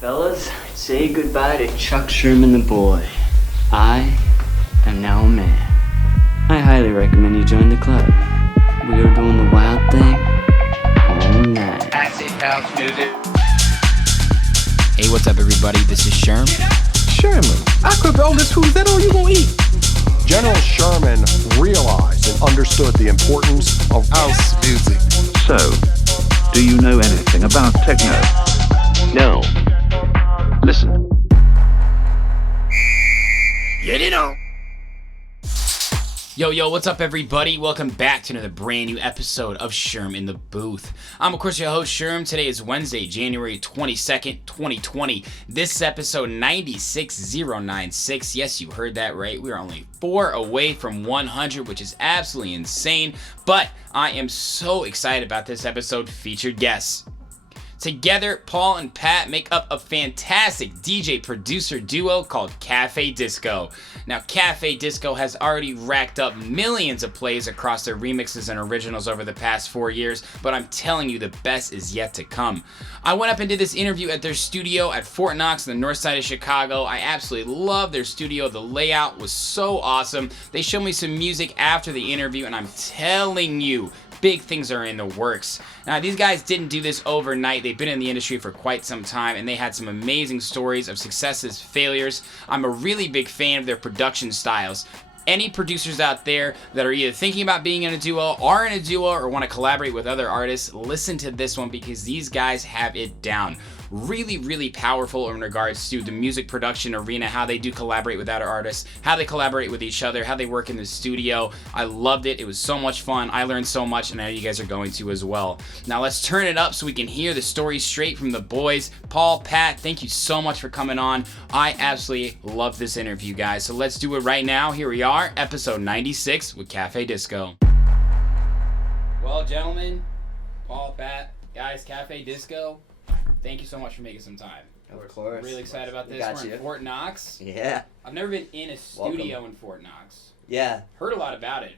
Fellas, say goodbye to Chuck Sherman the boy. I am now a man. I highly recommend you join the club. We are doing the wild thing all night. Acid house music. Hey, what's up, everybody? This is Sherm. Sherman, I cook all this food. Is that all you gonna eat? General Sherman realized and understood the importance of house music. So, do you know anything about techno? No. Listen. Get it on. Yo, what's up, everybody? Welcome back to another brand new episode of Sherm in the Booth. I'm, of course, your host, Sherm. Today is Wednesday, January 22nd, 2020. This is episode 96096. Yes, you heard that right. We are only 4 away from 100, which is absolutely insane. But I am so excited about this episode featured guests. Together, Paul and Pat make up a fantastic DJ-producer duo called Café Disko. Now, Café Disko has already racked up millions of plays across their remixes and originals over the past 4 years, but I'm telling you, the best is yet to come. I went up and did this interview at their studio at Fort Knox on the north side of Chicago. I absolutely love their studio. The layout was so awesome. They showed me some music after the interview, and I'm telling you, big things are in the works. Now, these guys didn't do this overnight. They've been in the industry for quite some time, and they had some amazing stories of successes, failures. I'm a really big fan of their production styles. Any producers out there that are either thinking about being in a duo, are in a duo, or want to collaborate with other artists, listen to this one because these guys have it down. Really powerful in regards to the music production arena, how they do collaborate with other artists, how they collaborate with each other, how they work in the studio. I loved it. It was so much fun. I learned so much, and I know you guys are going to as well. Now let's turn it up so we can hear the story straight from the boys. Paul, Pat, thank you so much for coming on. I absolutely love this interview, guys. So let's do it right now. Here we are, episode 96 with Café Disko. Well, gentlemen, Paul, Pat, guys, Café Disko, thank you so much for making some time. Of course. Really excited about this. We're in Fort Knox. Yeah. I've never been in a studio in Fort Knox. Yeah. Heard a lot about it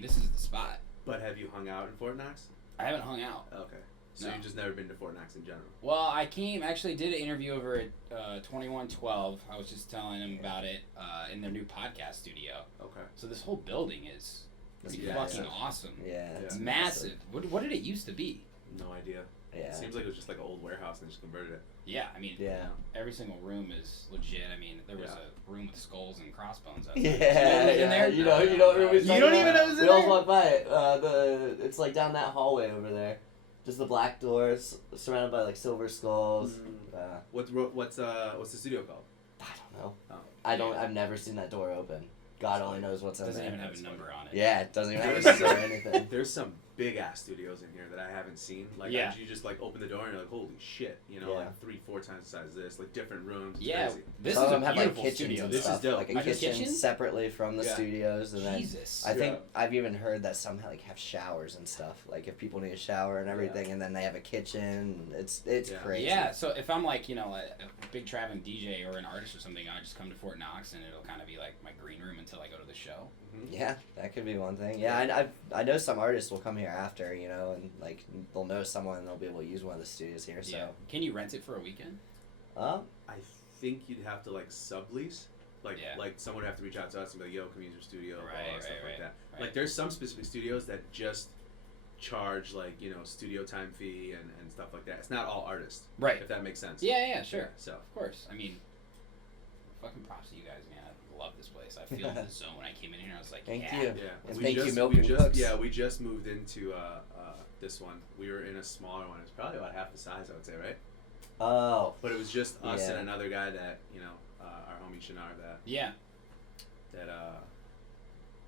this is the spot. But have you hung out in Fort Knox? I haven't hung out. Okay. So No. you've just never been to Fort Knox in general? Well, I actually did an interview over at 2112. I was just telling them about it in their new podcast studio. Okay. So this whole building is pretty Yeah, fucking yeah. awesome. Yeah. It's massive. What did it used to be? No idea. Yeah. It seems like it was just like an old warehouse and they just converted it. Yeah, Yeah. every single room is legit. There was a room with skulls and crossbones outside. Yeah. You don't even know it was You don't even know it was in We always there? walk by it. It's like down that hallway over there. Just the black doors surrounded by like silver skulls. What's the studio called? I don't know. Oh. I've never seen that door open. God only knows what's in Doesn't there. even have a number on it. Yeah, it doesn't even have a number or anything. There's some big ass studios in here that I haven't seen. Like, Yeah. you just like open the door and you're like, holy shit, like 3-4 times the size of this, like different rooms. It's Yeah, crazy. this Some is of a them have like beautiful kitchens studio. and This is stuff. dope. Like a Like a kitchen kitchen? separately from the Yeah. studios, and then Jesus. I think I've even heard that some like have showers and stuff. Like if people need a shower and everything, and then they have a kitchen. It's crazy. Yeah, so if I'm like, a big traveling DJ or an artist or something, I just come to Fort Knox and it'll kind of be like my green room until I go to the show. Yeah, that could be one thing. Yeah, I know some artists will come here after, and like they'll know someone and they'll be able to use one of the studios here. So, Yeah. Can you rent it for a weekend? I think you'd have to like sublease. Like someone would have to reach out to us and be like, yo, come use your studio, stuff like that. Right. Like there's some specific studios that just charge like, studio time fee and stuff like that. It's not all artists. Right. If that makes sense. Yeah, sure. So Of course. Fucking props to you guys, man. I love this place. I feel the zone when I came in here. I was like, Thank yeah. you. yeah. And We thank you, just- Milk we and just- Cooks. Yeah, we just moved into this one. We were in a smaller one. It's probably about half the size, I would say, right? Oh. But it was just us Yeah. and another guy that, our homie Shinar Yeah. that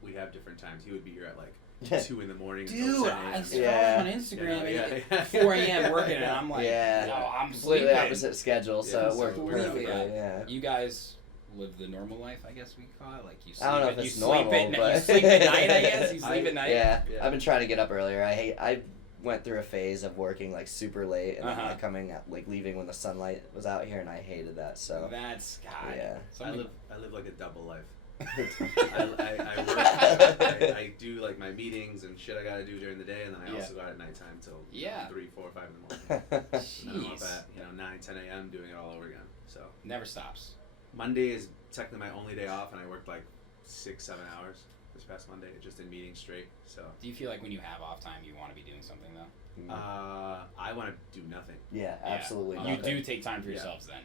we have different times. He would be here at like 2 in the morning. Dude, until 10 I a.m. saw Yeah. him on Instagram Yeah. at 4 a.m. working, and I'm like, Yeah. no, I'm Completely sleeping. opposite schedule, so Yeah, it worked so we're perfectly. good. Yeah. You guys live the normal life, I guess we call it. Like you sleep I don't know at, if you it's sleep normal, at, but you sleep at night, I guess. You sleep at night. Yeah, Yeah. I've been trying to get up earlier. I went through a phase of working like super late and then like coming at, like leaving when the sunlight was out here, and I hated that. So That's God. Yeah. I live like a double life. I work. I do like my meetings and shit I gotta do during the day, and then I also go out at nighttime till 3, 4, 5 in the morning. Jeez. And I'm up at 9, 10 a.m. doing it all over again. So never stops. Monday is technically my only day off, and I worked like 6, 7 hours this past Monday, just in meetings straight. So do you feel like when you have off time, you want to be doing something though? I want to do nothing. Yeah, absolutely. You do take time for yourselves then.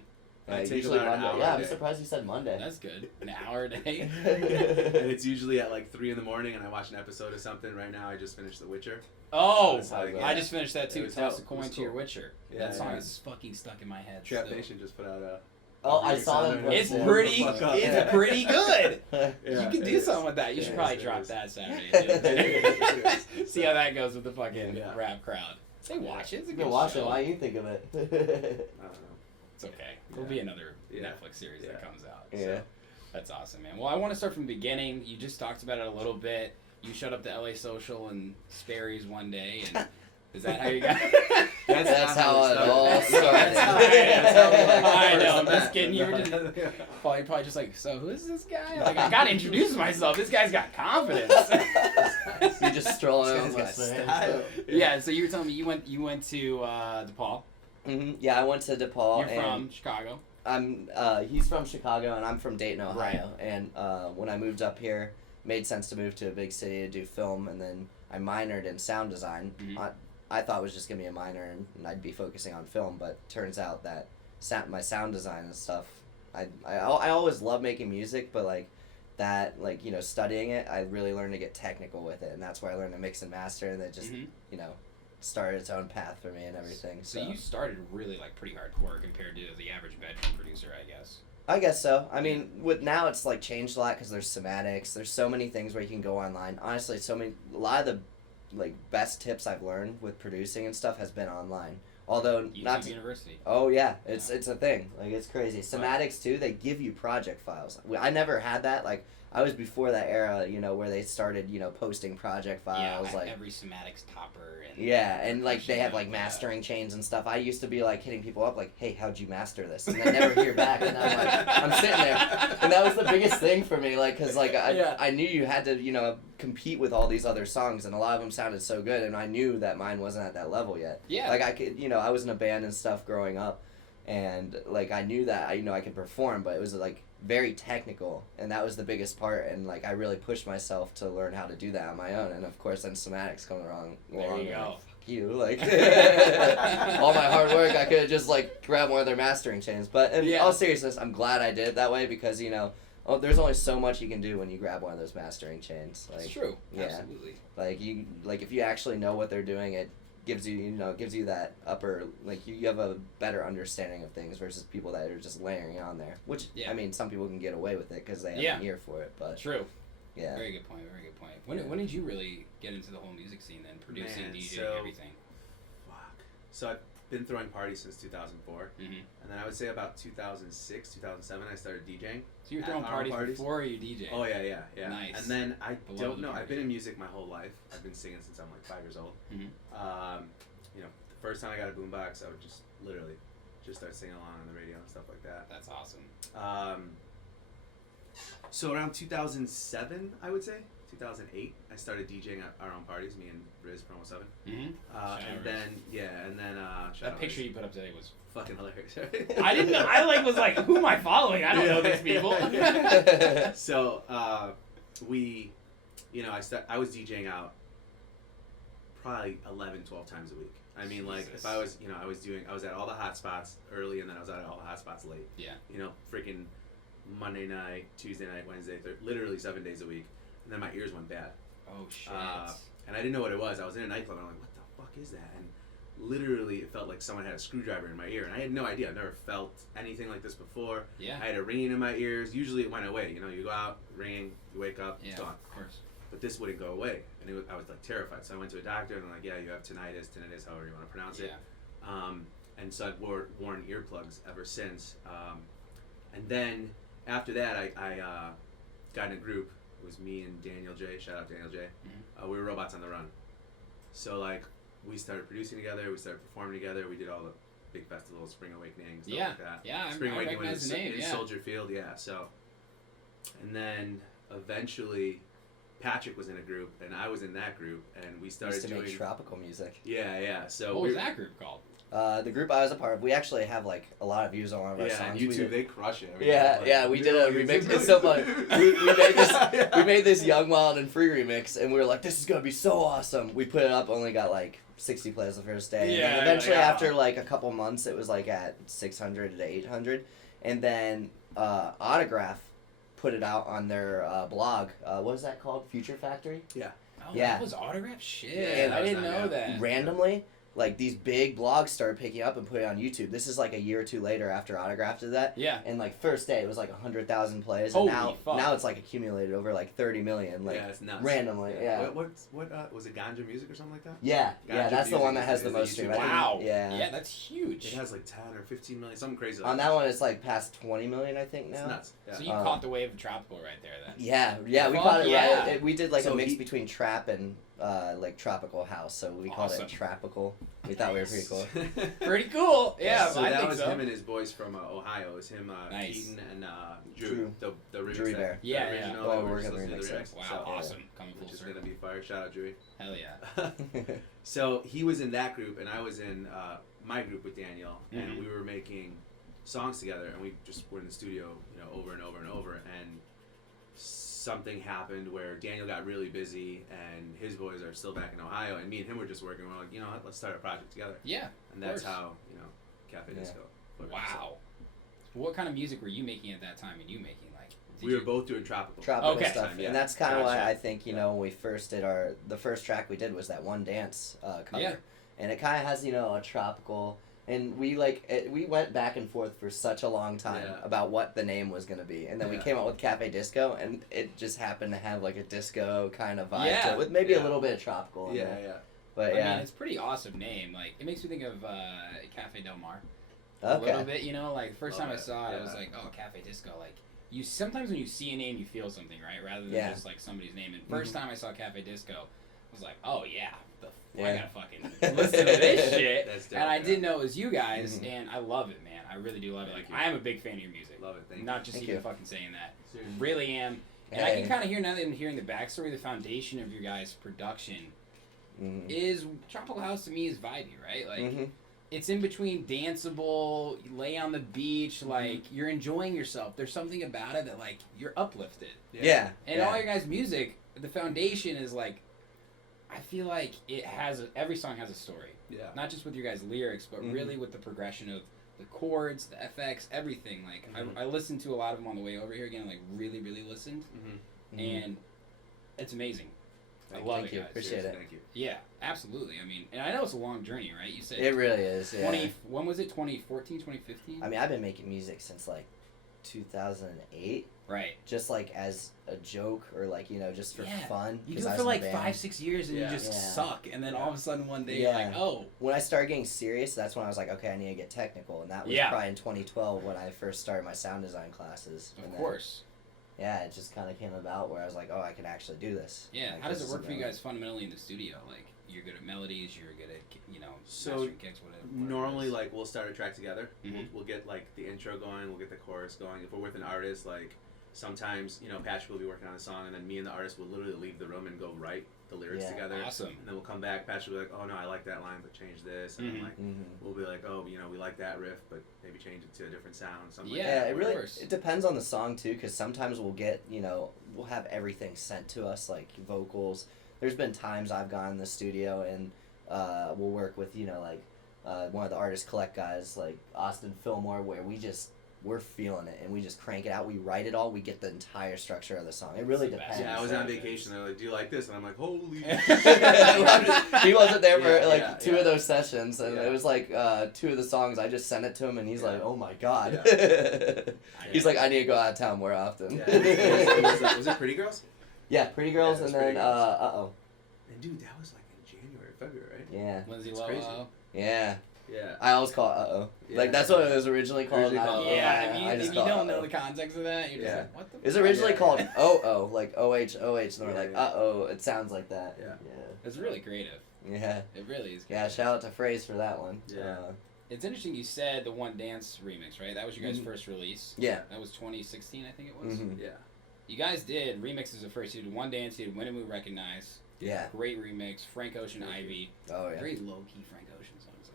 I take usually about an Monday. hour Yeah, a I'm day. surprised you said Monday. That's good. An hour a day. And it's usually at like 3 in the morning, and I watch an episode of something. Right now, I just finished The Witcher. Oh, So it's like, I just finished that too. It was Toss a dope. It coin was to your cool. Witcher. Yeah, That song yeah. is fucking stuck in my head. Trap still. Nation just put out a. Oh, I remix saw on them. there. It's Yeah. pretty. Fuck up. It's pretty good. Yeah, You can do it is. something with that. You should It probably is, it drop is. that Saturday. It is. See how that goes with the fucking Yeah. rap crowd. They watch it. It's a You good can watch show. it. Why you think of it? I don't know. It's okay. There'll Yeah. be another Yeah. Netflix series that comes out. Yeah. So that's awesome, man. Well, I want to start from the beginning. You just talked about it a little bit. You showed up to LA Social and Sperry's one day, and is that how you got? That's how it all That's started. I know. I'm first just kidding. You were just met. probably just like, so who is this guy? Like, I gotta introduce myself. This guy's got confidence. You just strolling This around guy's like got style. Yeah. So you were telling me you went to DePaul. Yeah, I went to DePaul. You're and from Chicago. he's from Chicago and I'm from Dayton, Ohio. Right. And when I moved up here, made sense to move to a big city to do film, and then I minored in sound design. Mhm. I thought it was just gonna be a minor and I'd be focusing on film, but turns out that my sound design and stuff, I always loved making music, but like that, like, you know, studying it, I really learned to get technical with it, and that's where I learned to mix and master, and it just, Mhm. you know, started its own path for me and everything. So you started really like pretty hardcore compared to the average bedroom producer, I guess. I guess so. I mean, with now it's like changed a lot because there's somatics. There's so many things where you can go online. Honestly, a lot of the like best tips I've learned with producing and stuff has been online. Although not YouTube to, University. oh yeah, it's a thing. Like it's crazy. Somatics too. They give you project files. I never had that. Like I was before that era, you know, where they started, you know, posting project files. Yeah, like every Somatics topper. And yeah, and like they have like yeah. mastering chains and stuff. I used to be like hitting people up like, "Hey, how'd you master this?" And I never hear back. And I'm like, I'm sitting there, and that was the biggest thing for me, like, cause like I knew you had to, you know, compete with all these other songs, and a lot of them sounded so good, and I knew that mine wasn't at that level yet. Yeah. Like I could, you know, I was in a band and stuff growing up, and like I knew that I could perform, but it was like very technical, and that was the biggest part, and like I really pushed myself to learn how to do that on my own, and of course then somatics come along. There you and go. like, fuck you, like all my hard work, I could have just like grabbed one of their mastering chains. But in all seriousness, I'm glad I did it that way because, you know, there's only so much you can do when you grab one of those mastering chains. Like, That's true. Yeah. Absolutely. Like if you actually know what they're doing, it gives you that upper, like you have a better understanding of things versus people that are just layering on there. Which I mean, some people can get away with it because they have an ear for it. But true. Yeah. Very good point. Very good point. When did you really get into the whole music scene then, producing, DJing, everything? Fuck. So I've been throwing parties since 2004, Mm-hmm. and then I would say about 2006, 2007, I started DJing. So you were throwing parties before you DJ? Oh yeah. Nice. And then I Beloved don't know. party. I've been in music my whole life. I've been singing since I'm like 5 years old. Mm-hmm. You know, the first time I got a boombox, I would just literally just start singing along on the radio and stuff like that. That's awesome. So around 2007, I would say 2008, I started DJing at our own parties. Me and Riz from 07. Mm-hmm. That picture you put up today was fucking hilarious. I didn't know. I was like, who am I following? I don't know these people. So I was DJing out probably 11, 12 times a week. I mean, like Jesus. if I was at all the hot spots early, and then I was at all the hot spots late. Yeah. You know, freaking Monday night, Tuesday night, Wednesday, literally 7 days a week. And then my ears went bad. Oh shit. And I didn't know what it was. I was in a nightclub and I'm like, what the fuck is that? And literally it felt like someone had a screwdriver in my ear, and I had no idea. I've never felt anything like this before. Yeah. I had a ringing in my ears. Usually it went away. You know, you go out, ringing, you wake up, it's gone. Of course. But this wouldn't go away. And I was like terrified. So I went to a doctor and they're like, yeah, you have tinnitus, however you want to pronounce it. And so I've worn earplugs ever since. And then after that, I got in a group. It was me and Daniel J. Shout out Daniel J. Mm-hmm. We were Robots on the Run. So like we started producing together. We started performing together. We did all the big festivals, Spring Awakening, stuff like that. Yeah, Spring I Awakening recognize was the name. in Yeah. Soldier Field. Yeah. So And then eventually, Patrick was in a group, and I was in that group, and we started Used to doing make tropical music. Yeah. So What was that group called? The group I was a part of, we actually have like a lot of views on one of our Yeah, songs. on We YouTube did- they crush it. We did a remix. It's so funny. We made this Young, Wild, and Free remix, and we were like, this is gonna be so awesome. We put it up, only got like 60 plays the first day. Yeah, And then eventually, yeah. after like a couple months, it was like at 600 to 800, and then Autograph put it out on their blog. What was that called? Future Factory. Yeah. Oh, Yeah. that was Autograph? Shit. Yeah, I that was didn't that, know yeah. that. Randomly, like these big blogs started picking up and putting it on YouTube. This is like a year or two later after Autograph did that. Yeah. And like first day it was like 100,000 plays, Holy and fuck. now it's like accumulated over like 30 million. Like Yeah, it's nuts. randomly, yeah. What was it? Ganja Music or something like that? Yeah, Ganja that's the Music one that has is the a most YouTube stream. channel. Wow. Yeah. That's huge. It has like 10 or 15 million, something crazy. Like On that one, it's like past 20 million, I think now. It's nuts. Yeah. So you caught the wave of tropical right there then. Yeah, we Fuck caught it yeah. right. We did like So a mix he- between trap and like tropical house, so we called Awesome. it Trapical. We thought we were pretty cool. Pretty cool. Yeah, So I that think was so. him and his boys from Ohio. It was him, Nice. Keaton, and Drew. The remix. Drew that- Bear. the Yeah, yeah. original. Oh, that we're we're gonna supposed to do the remix remix. it. Wow, So, awesome. Coming full which is circle. gonna be fire. Shout out Drew. Hell yeah. So he was in that group, and I was in my group with Daniel, and Mhm. we were making songs together, and we just were in the studio, over and over and over, and something happened where Daniel got really busy, and his boys are still back in Ohio, and me and him were just working. We're like, what, let's start a project together, Yeah. and that's course. how Café Yeah. Disko. flipped. Wow. What kind of music were you making at that time and you making? Like, We were both doing tropical. Tropical Okay. stuff, Yeah. and that's kind of Gotcha. why I think when we first did the first track we did was that one dance cover, Yeah. and it kind of has a tropical, and we we went back and forth for such a long time Yeah. about what the name was gonna be, and then we Yeah. came up with Café Disco, and it just happened to have like a disco kind of vibe to Yeah. it, with maybe a Yeah. little bit of tropical. In Yeah, there. yeah. But I yeah, mean, it's a pretty awesome name. Like, it makes me think of Cafe Del Mar. A okay. little bit, like, the first Oh, time I yeah, saw it, I was yeah. like, oh, Cafe Disco. Like, sometimes when you see a name, you feel something, right? Rather than Yeah. just, like, somebody's name. And first time I saw Cafe Disco, I was like, oh, yeah. I Yeah. gotta fucking listen to this shit. That's dope, And I yeah. didn't know it was you guys, Mhm. and I love it, man. I really do love it. Thank Like, you. I am a big fan of your music. Love it. Thank Not just Thank even you. fucking saying that. Seriously. Really am. And I Hey. can kind of hear, now that I'm hearing the backstory, the foundation of your guys' production Mhm. is Tropical House to me is vibey, right? Like, Mhm. it's in between danceable, you lay on the beach, like, you're enjoying yourself. There's something about it that, like, you're uplifted. Yeah. And all your guys' music, the foundation is, like, I feel like it has, every song has a story. Yeah. Not just with your guys' lyrics, but Mhm. really with the progression of the chords, the FX, everything. Like, Mhm. I listened to a lot of them on the way over here again, like, really, really listened. Mm-hmm. Mhm. And it's amazing. Thank I love Thank it, you. guys. Appreciate Seriously, it. Thank you. Yeah, absolutely. I mean, and I know it's a long journey, right? You said It really is. Yeah. 20, when was it? 2014, 2015? I mean, I've been making music since like 2008, right. just like as a joke or like just for Yeah. fun. You 'cause do I it was for in a like band. 5-6 years and Yeah. you just Yeah. suck. And then all of a sudden one day Yeah. you're like, oh. When I started getting serious, that's when I was like, okay, I need to get technical, and that was Yeah. probably in 2012 when I first started my sound design classes. Of And then, course. yeah, it just kind of came about where I was like, oh, I can actually do this. Yeah. Like, How does this it work for you isn't guys fundamentally in the studio? Like, you're good at melodies, you're good at, So, mastering kicks, whatever. Normally, like, we'll start a track together. Mhm. We'll get like the intro going. We'll get the chorus going. If we're with an artist, like sometimes Patrick will be working on a song, and then me and the artist will literally leave the room and go write the lyrics Yeah. together. Awesome. And then we'll come back. Patrick will be like, "Oh no, I like that line, but change this." And Mhm. then, like Mhm. we'll be like, "Oh, we like that riff, but maybe change it to a different sound." Something Yeah, like Yeah, that. it of really course. it depends on the song too, because sometimes we'll get we'll have everything sent to us like vocals. There's been times I've gone in the studio and we'll work with one of the Artist Collect guys like Austin Fillmore, where we're feeling it and we just crank it out. We write it all. We get the entire structure of the song. It really It's the best. depends. Yeah, I was Yeah. on vacation. They're like, "Do you like this?" And I'm like, "Holy!" He wasn't there for Yeah, like yeah, two yeah. of those sessions, and Yeah. it was like two of the songs. I just sent it to him, and he's Yeah. like, "Oh my god!" He's Yeah. like, "I need to go out of town more often." Yeah. Was it Pretty Girls? Yeah, Pretty Girls, Yeah, and it's then Pretty Girls. Uh-oh. And dude, that was like in January, February, right? Yeah, Lindsay It's Lowe. crazy. yeah. Yeah. I always call it Uh-oh. Yeah. Like that's what it was originally called. Originally and I- called Yeah, I if just you call it don't know Uh-oh. the context of that, you're just Yeah. like, what the It was fuck? originally Yeah, called yeah. Oh, like OH, and we're Yeah, like yeah. Uh-oh. It sounds like that. Yeah. It's really creative. Yeah. It really is. Yeah. creative. Shout out to Phrase for that one. Yeah. It's interesting you said the One Dance remix, right? That was your guys' Mhm. first release. Yeah. That was 2016, I think it was. Mhm. Yeah. You guys did remixes of first. You did One Dance, you did When Did We Recognize. Yeah. Great remix. Frank Ocean, Ivy. Oh, yeah. Very low-key Frank Ocean songs.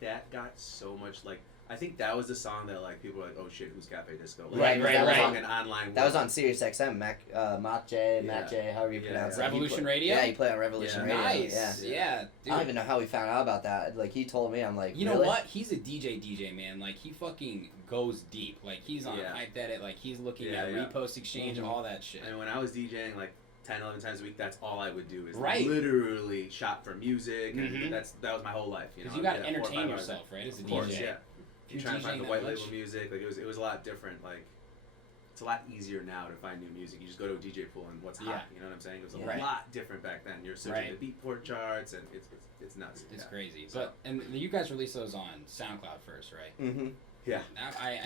That got so much, like, I think that was the song that, like, people were like, oh shit, who's Café Disko? Like, Right. That was like an online. That was on Sirius XM, Matt J, however you pronounce it. Revolution Radio? Yeah, he played on Revolution Radio. Nice. Yeah. Dude. I don't even know how we found out about that. Like, he told me, I'm like, you know really? what? He's a DJ, man. Like, he fucking goes deep. Like, he's on Hype Edit. Like, he's looking at Repost Exchange, all that shit. And when I was DJing, like, 10, 11 times a week, that's all I would do is literally shop for music, and that was my whole life. Because you got to entertain yourself, right, as a DJ. Yeah. You're trying to find the white label music, like it was a lot different. Like, it's a lot easier now to find new music. You just go to a DJ pool and what's hot. You know what I'm saying? It was a lot different back then. You're searching the Beatport charts, and it's nuts. It's crazy. And you guys released those on SoundCloud first, right? Mm-hmm. Yeah.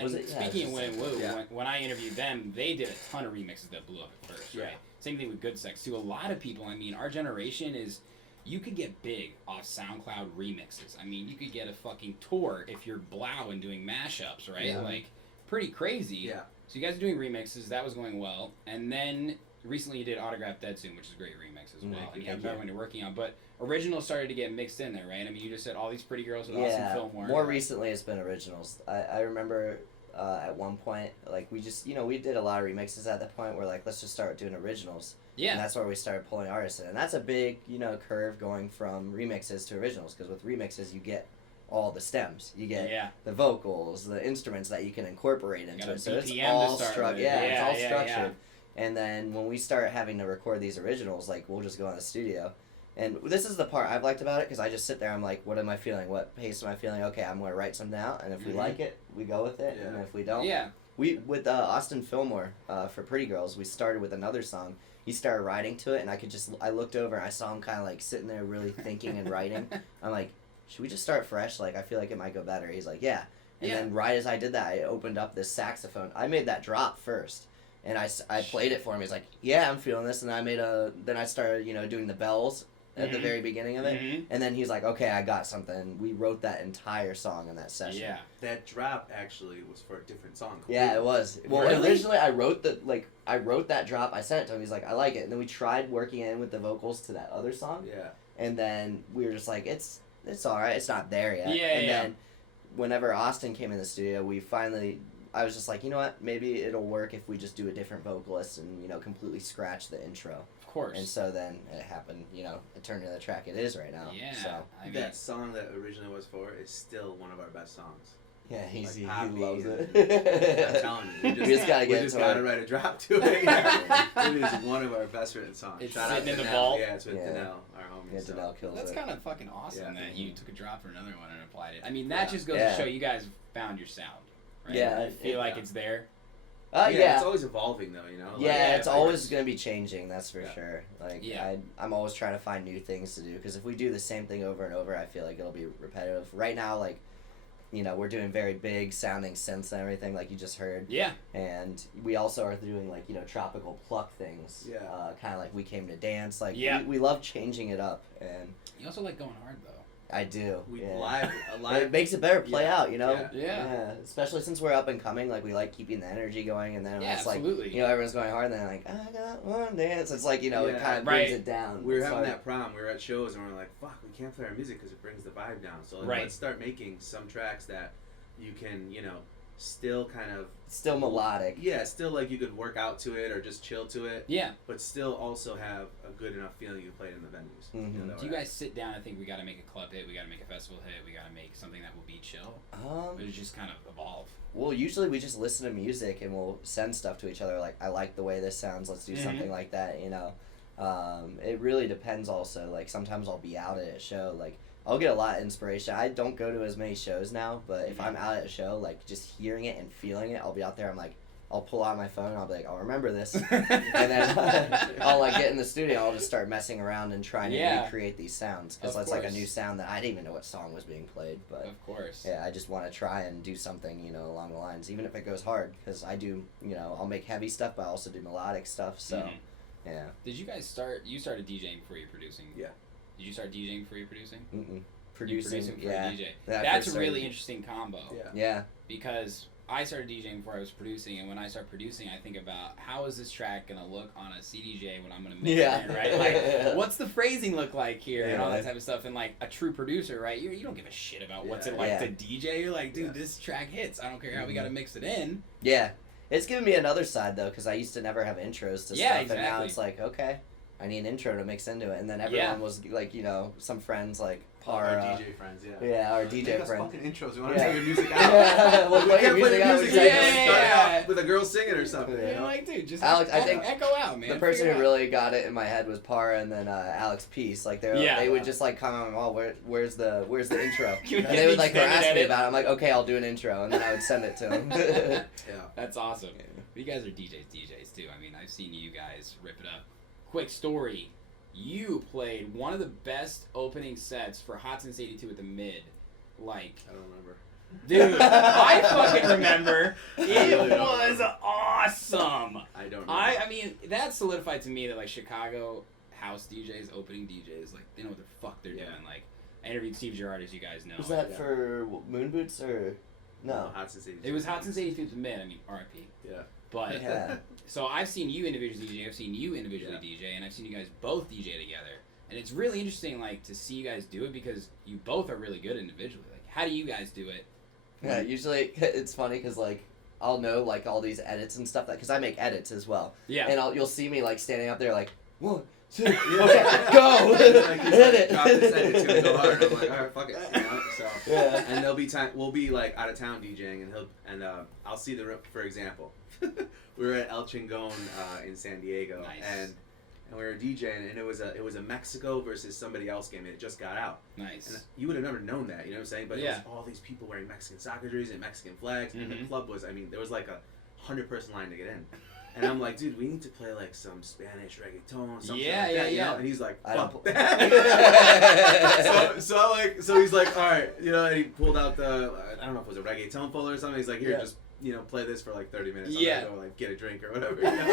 Speaking of Win and Woo, when I interviewed them, they did a ton of remixes that blew up at first, right? Same thing with Good Sex too. A lot of people, I mean, our generation is, you could get big off SoundCloud remixes. I mean, you could get a fucking tour if you're Blau and doing mashups, right? Yeah. Like, pretty crazy. Yeah. So you guys are doing remixes. That was going well. And then recently you did Autograph Dead Soon, which is a great remix as well. And you have another one you're working on. But originals started to get mixed in there, right? I mean, you just said All These Pretty Girls with Austin Fillmore. More recently it's been originals. I remember at one point, like, we just, we did a lot of remixes at that point where, like, let's just start doing originals. Yeah. And that's where we started pulling artists in. And that's a big, curve going from remixes to originals, because with remixes you get all the stems. You get the vocals, the instruments that you can incorporate into it. So it's all structured. It's all structured. And then when we start having to record these originals, like, we'll just go in the studio. And this is the part I've liked about it, because I just sit there, I'm like, what am I feeling? What pace am I feeling? Okay, I'm going to write something out, and if we like it, we go with it, and if we don't... With Austin Fillmore, for Pretty Girls, we started with another song. He started writing to it, and I looked over, and I saw him kind of, like, sitting there really thinking and writing. I'm like, should we just start fresh? Like, I feel like it might go better. He's like, yeah. And then right as I did that, I opened up this saxophone. I made that drop first. And I played it for him. He's like, yeah, I'm feeling this. And then I started, doing the bells at the very beginning of it. And then he's like, okay, I got something. We wrote that entire song in that session. Yeah. That drop actually was for a different song. Yeah, it was. Well, originally I wrote that drop. I sent it to him. He's like, I like it. And then we tried working in with the vocals to that other song. Yeah. And then we were just like, it's all right. It's not there yet. Yeah, then whenever Austin came in the studio, I was just like, you know what? Maybe it'll work if we just do a different vocalist and, completely scratch the intro. Of course. And so then it happened, it turned into the track it is right now. Yeah. So. That song that originally was for is still one of our best songs. Yeah, he Poppy loves it. I'm telling you, we just gotta write a drop to it. It is one of our best written songs. It's Shout sitting out in the Danelle. vault. Yeah, it's with Danelle, our homie. Yeah, Danelle kills That's it. kind of fucking awesome that you took a drop for another one and applied it. I mean, that just goes Yeah. to show you guys found your sound, right? Yeah, You feel like it's there. It's always evolving though, It's always going to be changing, that's for sure. Like, Yeah. I'm always trying to find new things to do, because if we do the same thing over and over, I feel like it'll be repetitive. Right now, like, we're doing very big sounding synths and everything, like you just heard. Yeah. And we also are doing, like, tropical pluck things. Yeah. Kind of like We Came to Dance. Like, Yeah. we love changing it up. And You also like going hard, though. I do. Live. It makes it better play out, Yeah. Especially since we're up and coming, like, we like keeping the energy going, and then it's absolutely. like, everyone's going hard, and then like, I got one dance. It's like, it kind of brings it down. We were having that problem. We were at shows, and we were like, fuck, we can't play our music because it brings the vibe down. So let's start making some tracks that you can, still kind of... Still melodic. Yeah, still like you could work out to it or just chill to it. Yeah. But still also have a good enough feeling you play it in the venues. Mm-hmm. Do you guys sit down and think we got to make a club hit, we got to make a festival hit, we got to make something that will be chill? Or does it just kind of evolve? Well, usually we just listen to music and we'll send stuff to each other. Like, I like the way this sounds. Let's do something like that, It really depends also. Like, sometimes I'll be out at a show. Like, I'll get a lot of inspiration. I don't go to as many shows now, but if I'm out at a show, like, just hearing it and feeling it, I'll be out there, I'm like, I'll pull out my phone and I'll be like, I'll remember this. And then I'll, like, get in the studio, I'll just start messing around and trying to recreate these sounds. Because that's, like, a new sound that I didn't even know what song was being played. But of course. Yeah, I just want to try and do something, along the lines, even if it goes hard. Because I do, I'll make heavy stuff, but I also do melodic stuff, so, yeah. Did you guys you started DJing before you're producing? Yeah. Did you start DJing before you're producing? Mm-mm. producing for yeah. a DJ. That I That's first a really started- interesting combo. Yeah. Because I started DJing before I was producing, and when I start producing, I think about how is this track gonna look on a CDJ when I'm gonna mix Yeah. it in, right? Like, what's the phrasing look like here, and all that type of stuff. And like a true producer, right? You don't give a shit about what's it like to DJ. You're like, dude, this track hits. I don't care how we gotta mix it in. Yeah. It's given me another side though, because I used to never have intros to stuff, and now it's like, okay, I need an intro to mix into it, and then everyone was like, you know, some friends like our DJ friends, our DJ Make us friends. fucking intros. We want to play your music out. Yeah, we'll We play your can't play music the out. music. Exactly. Start out with a girl singing or something. Yeah. You're like, dude, just Alex, I think echo out, man. The person Figure who it really got it in my head was Para, and then Alex Peace. Like they would just like comment, oh, where's the intro? You And they would like extended harass me edit. about it. I'm like, okay, I'll do an intro, and then I would send it to him. Yeah. That's awesome. You guys are DJs too. I mean, I've seen you guys rip it up. Quick story. You played one of the best opening sets for Hot Since 82 at the Mid. Like, I don't remember. dude, I fucking remember. It really don't was remember. awesome. I don't remember. I mean, that solidified to me that like Chicago house DJs, opening DJs, like they know what the fuck they're doing. Like, I interviewed Steve Gerrard, as you guys know. Was that for Moon Boots or no? Hot Since 82. It was Hot Since 82 at the Mid. I mean, RIP. Yeah. But Yeah. so I've seen you individually DJ, I've seen you individually DJ, and I've seen you guys both DJ together. And it's really interesting, like, to see you guys do it because you both are really good individually. Like, how do you guys do it? Yeah, usually it's funny because like I'll know like all these edits and stuff because I make edits as well. Yeah. And you'll see me like standing up there like 1, 2, okay, go, hit it. Drop it, send it to me, go hard. I'm like, all right, fuck it. You know? So Yeah. and there'll be time. We'll be like out of town DJing, and I'll see the for example. We were at El Chingon in San Diego, Nice. and we were DJing, and it was a Mexico versus somebody else game. It just got out. Nice. And you would have never known that, you know what I'm saying? But it Yeah. was all these people wearing Mexican soccer jerseys and Mexican flags, and the club was, I mean, there was like a 100-person line to get in. And I'm like, dude, we need to play like some Spanish reggaeton, something like that, you know? And he's like, I don't fuck play. that. so he's like, all right, you know, and he pulled out the, I don't know if it was a reggaeton folder or something. He's like, here, just, you know, play this for like 30 minutes. I'm gonna go like get a drink or whatever. You know?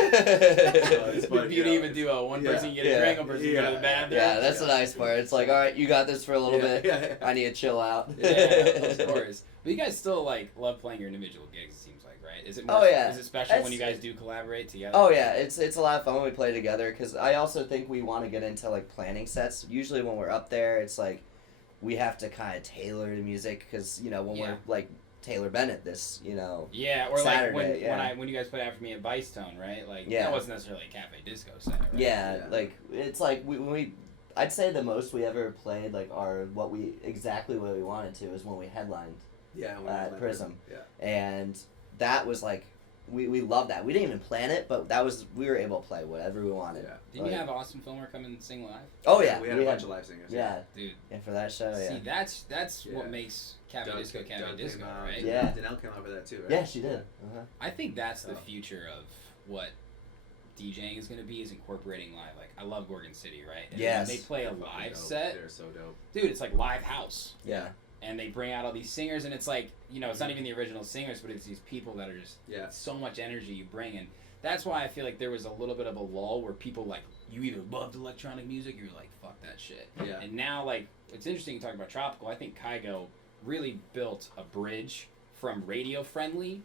It's But, beauty you of know, a duo. One yeah. person get a drink, one person go to the bathroom. Yeah, that's the nice part. It's like, all right, you got this for a little Yeah, bit. yeah. I need to chill out. Yeah, of course. But you guys still like love playing your individual gigs. It seems like, right? Is it? More, Oh, yeah. Is it special when It's- you guys do collaborate together? Oh yeah, it's a lot of fun when we play together because I also think we want to get into like planning sets. Usually when we're up there, it's like we have to kind of tailor the music because you know when we're like Taylor Bennett this Yeah, or Saturday, like when you guys played after me at Vice Tone, right? Like Yeah. that wasn't necessarily a Café Disko set, right? yeah, like it's like we I'd say the most we ever played like exactly what we wanted to is when we headlined at Prism. Yeah. And that was like we loved that. We didn't even plan it, but we were able to play whatever we wanted. Yeah. Didn't you have Austin Filmer come and sing live? Oh yeah, We had a bunch of live singers. Yeah, dude. And for that show, See, that's what makes Café Doug Disko Café came Disco, out, right? Yeah. Danelle came out for that too, right? Yeah, she did. Uh-huh. I think that's the future of what DJing is going to be, is incorporating live. Like, I love Gorgon City, right? And Yes. when they play a They're fucking live dope. set. They're so dope. Dude, it's like live house. Yeah. And they bring out all these singers, and it's like, you know, it's not even the original singers, but it's these people that are just so much energy you bring. And that's why I feel like there was a little bit of a lull where people, like, you either loved electronic music or you're like, fuck that shit. Yeah. And now, like, it's interesting to talk about Tropical. I think Kygo really built a bridge from radio friendly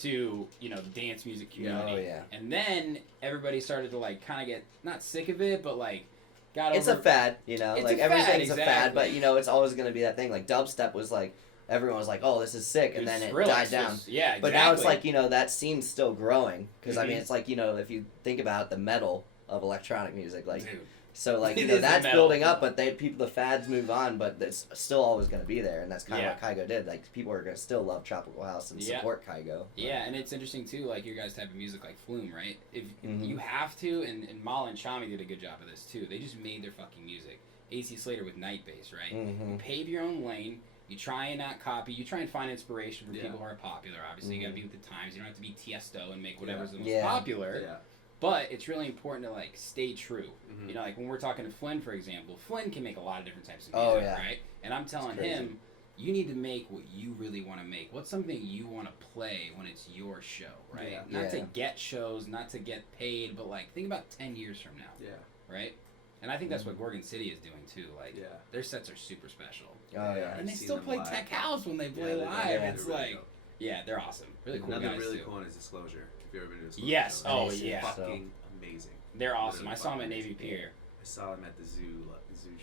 to, you know, the dance music community. Oh, yeah. And then everybody started to, like, kind of get, not sick of it, but, like, It's a fad, you know. It's like a fad, everything's a fad, exactly. but you know, it's always gonna be that thing. Like dubstep was like everyone was like, "Oh, this is sick," and then it died down. Yeah, exactly. But now it's like, you know, that scene's still growing because I mean, Mhm. it's like, you know, if you think about the metal of electronic music, like Dude. so like you It know is the that's metal. building up, but the fads move on, but it's still always gonna be there, and that's kind of what Kygo did. Like people are gonna still love tropical house and support Kygo. Yeah, and it's interesting too, like your guys' type of music, like Flume, right? If Mhm. you have to, and Mal and Chami did a good job of this too. They just made their fucking music. AC Slater with Night Bass, right? Mhm. You pave your own lane. You try and not copy. You try and find inspiration from people who are popular. Obviously, you gotta be with the times. You don't have to be Tiesto and make whatever's the most popular. Yeah. But it's really important to like stay true. Mhm. You know, like when we're talking to Flynn, for example, Flynn can make a lot of different types of Oh, music, yeah. right? And I'm telling crazy. him, you need to make what you really want to make. What's something you want to play when it's your show, right? Yeah. Not to Yeah. get shows, not to get paid, but like think about 10 years from now, Yeah. right? And I think that's what Gorgon City is doing too. Like, their sets are super special. Oh yeah. And they still play Tech House when they play live. It's really like, they're awesome. Really cool Another guys really too. cool one is Disclosure. If you've ever been to Disclosure. Yes. Oh It's yeah. fucking amazing. They're awesome. Literally I saw them at fucking Navy amazing. Pier. I saw them at the zoo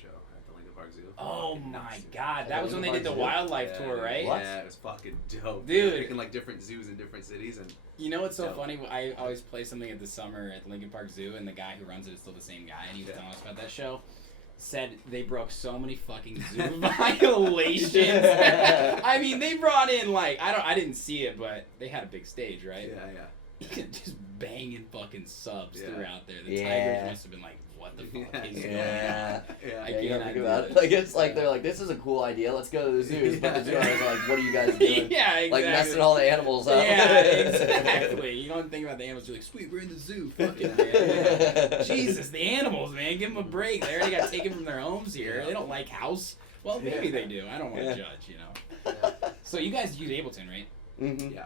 show at the Lincoln Park Zoo. Oh Fucking my nuts. god, that was when they did the wildlife tour, right? Yeah, it was fucking dope. Dude. They're picking like different zoos in different cities and. You know what's so Dope. funny? I always play something at the summer at Lincoln Park Zoo, and the guy who runs it is still the same guy, and he was telling us about that show. Said they broke so many fucking zoo violations. I mean, they brought in like I didn't see it, but they had a big stage, right? Yeah. Just banging fucking subs Yeah. throughout there. The Tigers must have been like, what the fuck is going on? Yeah. I You cannot think do about it. it. Like it's like they're like, this is a cool idea. Let's go to the zoos. But the zoo owners are like, what are you guys doing? Yeah, exactly. Like messing all the animals up. Yeah, exactly. You don't think about the animals. You're like, sweet, we're in the zoo. Fuck it, man. Jesus, the animals, man. Give them a break. They already got taken from their homes here. They don't like house. Well, maybe they do. I don't want to judge, you know. So you guys use Ableton, right? Mm-hmm. Yeah.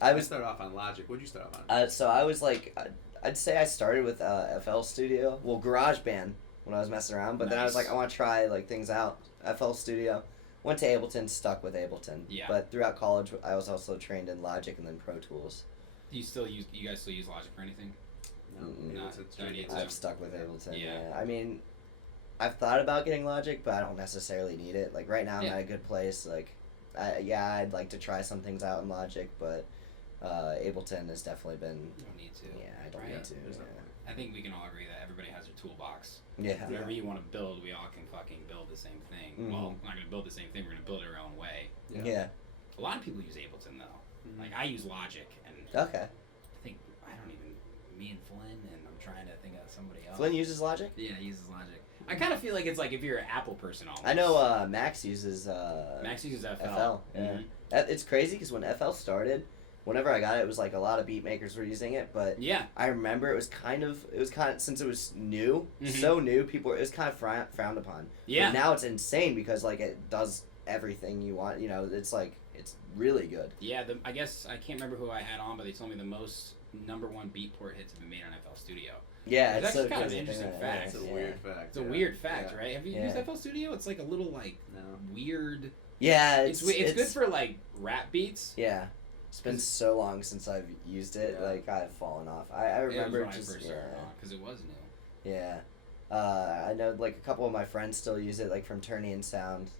I We was started off on Logic. What'd you start off on? so I was like, I'd say I started with FL Studio. Well, GarageBand when I was messing around, but then I was Nice. like, I want to try like things out. FL Studio. Went to Ableton, stuck with Ableton. Yeah. But throughout college, I was also trained in Logic and then Pro Tools. Do you guys still use Logic for anything? No. No, It's don't need I've to. stuck with Ableton. Yeah. Yeah. I mean, I've thought about getting Logic, but I don't necessarily need it. Like right now, I'm at a good place. Like, I'd like to try some things out in Logic, but Ableton has definitely been. You don't need to. Yeah, I don't Right? need to. There's no Yeah. point. I think we can all agree that everybody has their toolbox. Yeah. Whatever you want to build, we all can fucking build the same thing. Mhm. Well, we're not going to build the same thing. We're going to build it our own way. Yeah. A lot of people use Ableton though. Mhm. Like I use Logic, and Okay. I think me and Flynn, and I'm trying to think of somebody else. Flynn uses Logic? Yeah, he uses Logic. I kind of feel like it's like if you're an Apple person almost. I know Max uses Max uses FL. FL. Yeah. Mhm. It's crazy because when FL started, whenever I got it, it was like a lot of beat makers were using it, but Yeah. I remember it was kind of since it was new, Mhm. so new, it was kind of frowned upon. Yeah. But now it's insane because like it does everything you want. You know, it's like it's really good. Yeah, I guess I can't remember who I had on, but they told me the most #1 Beatport hits have been made on FL Studio. Yeah, It's it's so actually kind of crazy an interesting thing, fact. It's a yeah. weird fact. It's a weird fact, right? Have you Yeah. used FL Studio? It's like a little like No. weird. Yeah, It's good for like rap beats. Yeah. It's been so long since I've used it, Yeah. like I've fallen off. I remember it was when just I first started on because it was new. yeah. I know like a couple of my friends still use it, like from Turny and Sound.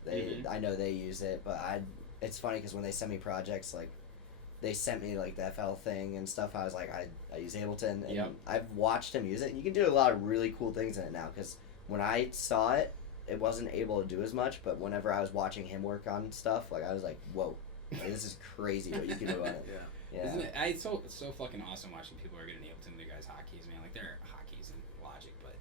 I know they use it, but it's funny because when they send me projects, like they sent me like the FL thing and stuff. I was like, I use Ableton, and Yep. I've watched him use it. And you can do a lot of really cool things in it now. Because when I saw it, it wasn't able to do as much. But whenever I was watching him work on stuff, like I was like, whoa, like, this is crazy what you can do on it. Yeah. Yeah. Isn't it? It's so fucking awesome watching people are getting Ableton. Their guys' hotkeys, man. Like they're hotkeys in Logic, but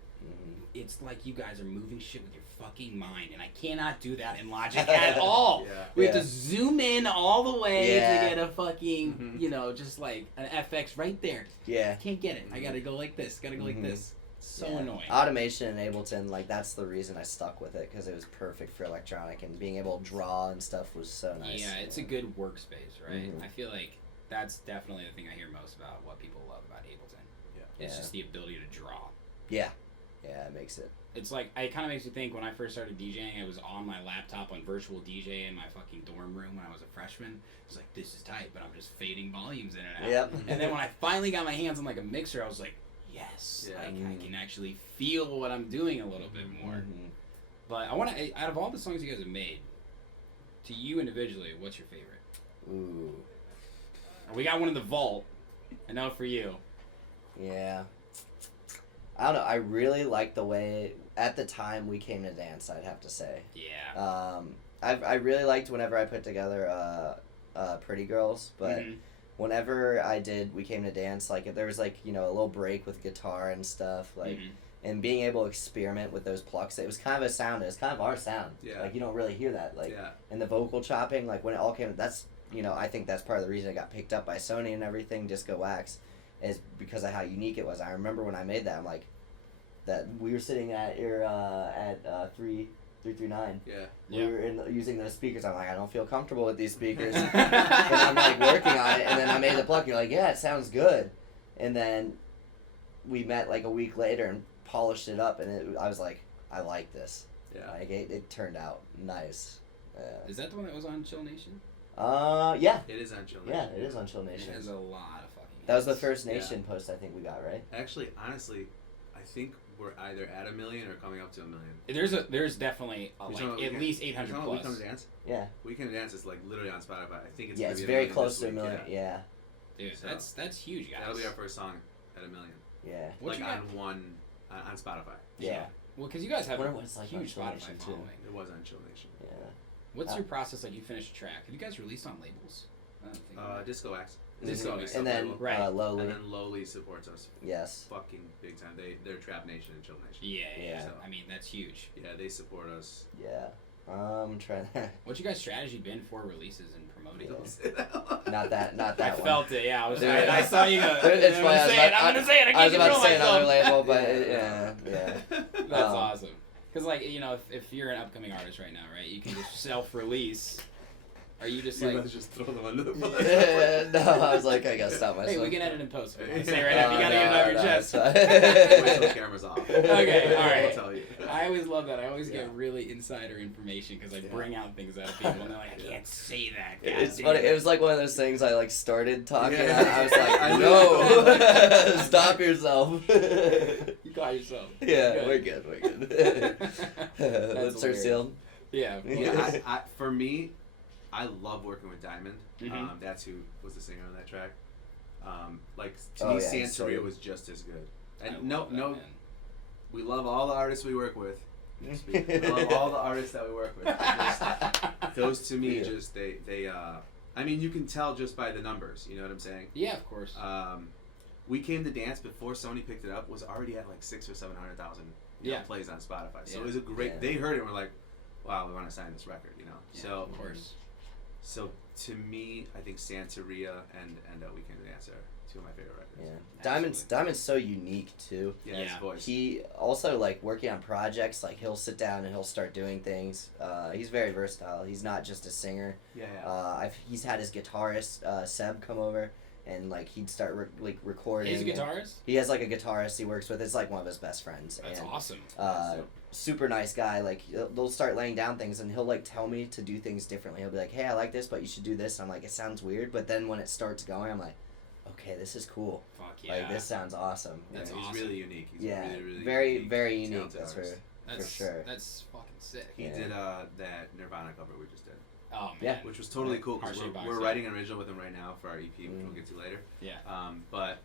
it's like you guys are moving shit with your fucking mind, and I cannot do that in Logic at all. Yeah. We have Yeah. to zoom in all the way Yeah. to get a fucking, just like an FX right there. Yeah. I can't get it. I gotta go like this. Gotta go like this. So Yeah. annoying. Automation in Ableton, like that's the reason I stuck with it because it was perfect for electronic and being able to draw and stuff was so nice. Yeah, it's a good workspace, right? Mhm. I feel like that's definitely the thing I hear most about what people love about Ableton. It's Yeah. just the ability to draw. Yeah, it makes it. It's like, it kind of makes me think when I first started DJing, I was on my laptop on virtual DJ in my fucking dorm room when I was a freshman. I was like, this is tight, but I'm just fading volumes in and out. Yep. And then when I finally got my hands on like a mixer, I was like, yes, Yeah. like I can actually feel what I'm doing a little bit more. Mhm. But I want to, out of all the songs you guys have made, to you individually, what's your favorite? Ooh, We got one in the vault. I know for you. yeah. I don't know. I really like the way at the time we came to dance. I'd have to say. Yeah. I really liked whenever I put together Pretty Girls, but Mhm. whenever I did We Came to Dance, like there was like a little break with guitar and stuff, like. Mhm. And being able to experiment with those plucks, it was kind of a sound. It was kind of our sound. Yeah. Like you don't really hear that. Like Yeah. and the vocal chopping, like when it all came. That's I think that's part of the reason it got picked up by Sony and everything. Disco Wax, is because of how unique it was. I remember when I made that, I'm like, that we were sitting at your at 339. Yeah. Yeah. We were using those speakers. I'm like, I don't feel comfortable with these speakers. And I'm like working on it, and then I made the pluck. You're like, yeah, it sounds good. And then we met like a week later, and polished it up, and I was like, I like this. Yeah. Like it turned out nice. Is that the one that was on Chill Nation? Yeah. It is on Chill Nation. Yeah, it is on Chill Nation. It has a lot of fucking. That was the first Nation post I think we got, right? Actually, honestly, I think we're either at 1 million or coming up to 1 million. There's definitely at least 800 plus. Weekend Dance? Yeah. Weekend Dance is like literally on Spotify. I think it's yeah, gonna it's be very 1 million close this to 1 week, million. Yeah. Dude, So, that's huge, guys. That'll be our first song at 1 million. Yeah. What like you got? on Spotify. Yeah. Well, because you guys have I a wonder what it's like on huge Chill Spotify Nation, too. following. It was on Chill Nation. Yeah. What's your process like? You finish a track. Have you guys released on labels? I don't think. Disco Wax. Disco Disco Wax. And then Right. Lowly. And then Lowly supports us. Yes. Fucking big time. They're Trap Nation and Chill Nation. Yeah. Yeah. I mean, that's huge. Yeah, they support us. Yeah. I'm trying to. What's your guys' strategy been for releases and promoting? Don't say that. Not that I one. felt it. Yeah, Dude, I saw you. It's funny. I'm gonna say it. I was about to say another myself. label, but yeah. That's awesome. Because like if you're an upcoming artist right now, right, you can just self-release. Are you just You're like? about to just throw them under the bus. No, I was like, I gotta stop myself. Hey, we can edit in post. If you want to say right now, you gotta get it off your chest. Wait till the camera's off. Okay, all right. I'll tell you. I always love that. I always get really insider information because I bring out things out of people, and they're like, I can't say that. It's God funny. damn It was like one of those things I like started talking. Yeah. And I was like, I know. no, stop yourself. You call yourself. Yeah, Good. we're good. We're good. That's Lips are hilarious. sealed. Yeah. Yeah, for me, I love working with Diamond. Mhm. That's who was the singer on that track. Like Oh, to me, yeah, he's so Santeria good. was just as good. I And love that, man. we love all the artists we work with. We love all the artists that we work with. Those to me, Yeah. just they. I mean, you can tell just by the numbers. You know what I'm saying? Yeah, of course. We Came to Dance before Sony picked it up was already at like 600,000 or 700,000 plays on Spotify. So Yeah. it was a great. Yeah. They heard it and were like, "Wow, we want to sign this record," you know. Yeah, So of course. So to me, I think Santeria and We Came to Dance are two of my favorite records. Yeah, Diamond's so unique too. Yeah, his Yeah. voice. He also like working on projects. Like he'll sit down and he'll start doing things. He's very versatile. He's not just a singer. Yeah. He's had his guitarist Seb come over, and like he'd start recording. He's a and guitarist? He has like a guitarist he works with. It's like one of his best friends. That's and, awesome. Super nice guy. Like they'll start laying down things, and he'll like tell me to do things differently. He'll be like, "Hey, I like this, but you should do this." And I'm like, "It sounds weird," but then when it starts going, I'm like, "Okay, this is cool. Fuck yeah. Like this sounds awesome." That's He's awesome. really unique. He's Yeah, really, really very unique, very unique. talented That's for artist. sure. That's fucking sick. He Yeah. did that Nirvana cover we just did, Oh man. Yeah. which was totally cool because Heart-shaped box, we're yeah. writing an original with him right now for our EP, which we'll get to later. Yeah. But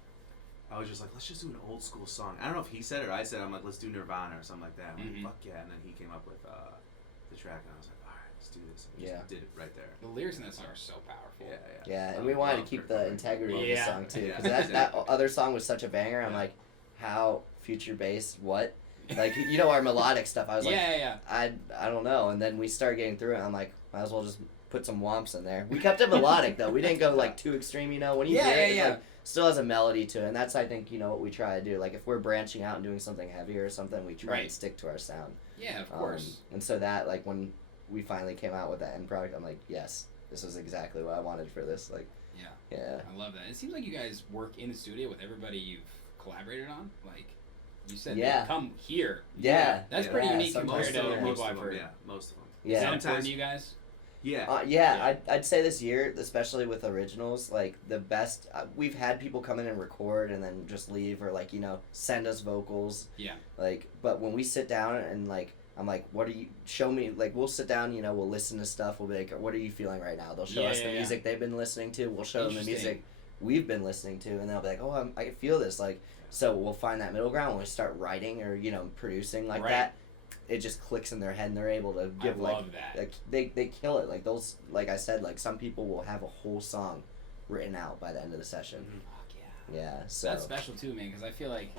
I was just like, let's just do an old school song. I don't know if he said it or I said it. I'm like, let's do Nirvana or something like that. I'm Mhm. like, fuck yeah. And then he came up with the track, and I was like, all right, let's do this. And we Yeah. just did it right there. The lyrics in that song are so powerful. Yeah, yeah. Yeah, and we wanted to Love keep Kurt the Cobain. integrity of the Yeah. song too, Yeah, because that exactly. other song was such a banger. I'm Yeah. like, how future based? What? Like you know our melodic stuff. I was like, Yeah. I don't know. And then we started getting through it. I'm like, might as well just put some whomps in there. We kept it melodic though. We didn't go like too extreme. You know, when you Yeah, hear it, yeah, it's like still has a melody to it, and that's I think what we try to do. Like if we're branching out and doing something heavier or something, we try and Right. stick to our sound. Yeah, of course. And so that like when we finally came out with that end product, I'm like, yes, this is exactly what I wanted for this. Like, Yeah. yeah. I love that. It seems like you guys work in the studio with everybody you've collaborated on. Like, you said Yeah. they come here. Yeah. That's Yeah. pretty Yeah, unique sometimes compared to so, other most people of I've them, heard. yeah, most of them. Is that Yeah. important to you guys? Yeah. Yeah, I'd say this year, especially with originals, like the best. We've had people come in and record and then just leave, or like send us vocals. Yeah. Like, but when we sit down and like, I'm like, what are you? Show me. Like, we'll sit down. We'll listen to stuff. We'll be like, what are you feeling right now? They'll show us the music they've been listening to. We'll show them the Interesting. music we've been listening to, and they'll be like, oh, I can feel this. Like, so we'll find that middle ground when we start writing or producing like Right. that. It just clicks in their head and they're able to give I love that. like they kill it. Like those, like I said, like some people will have a whole song written out by the end of the session. Mhm. Fuck yeah. Yeah, so That's special too, man, because I feel like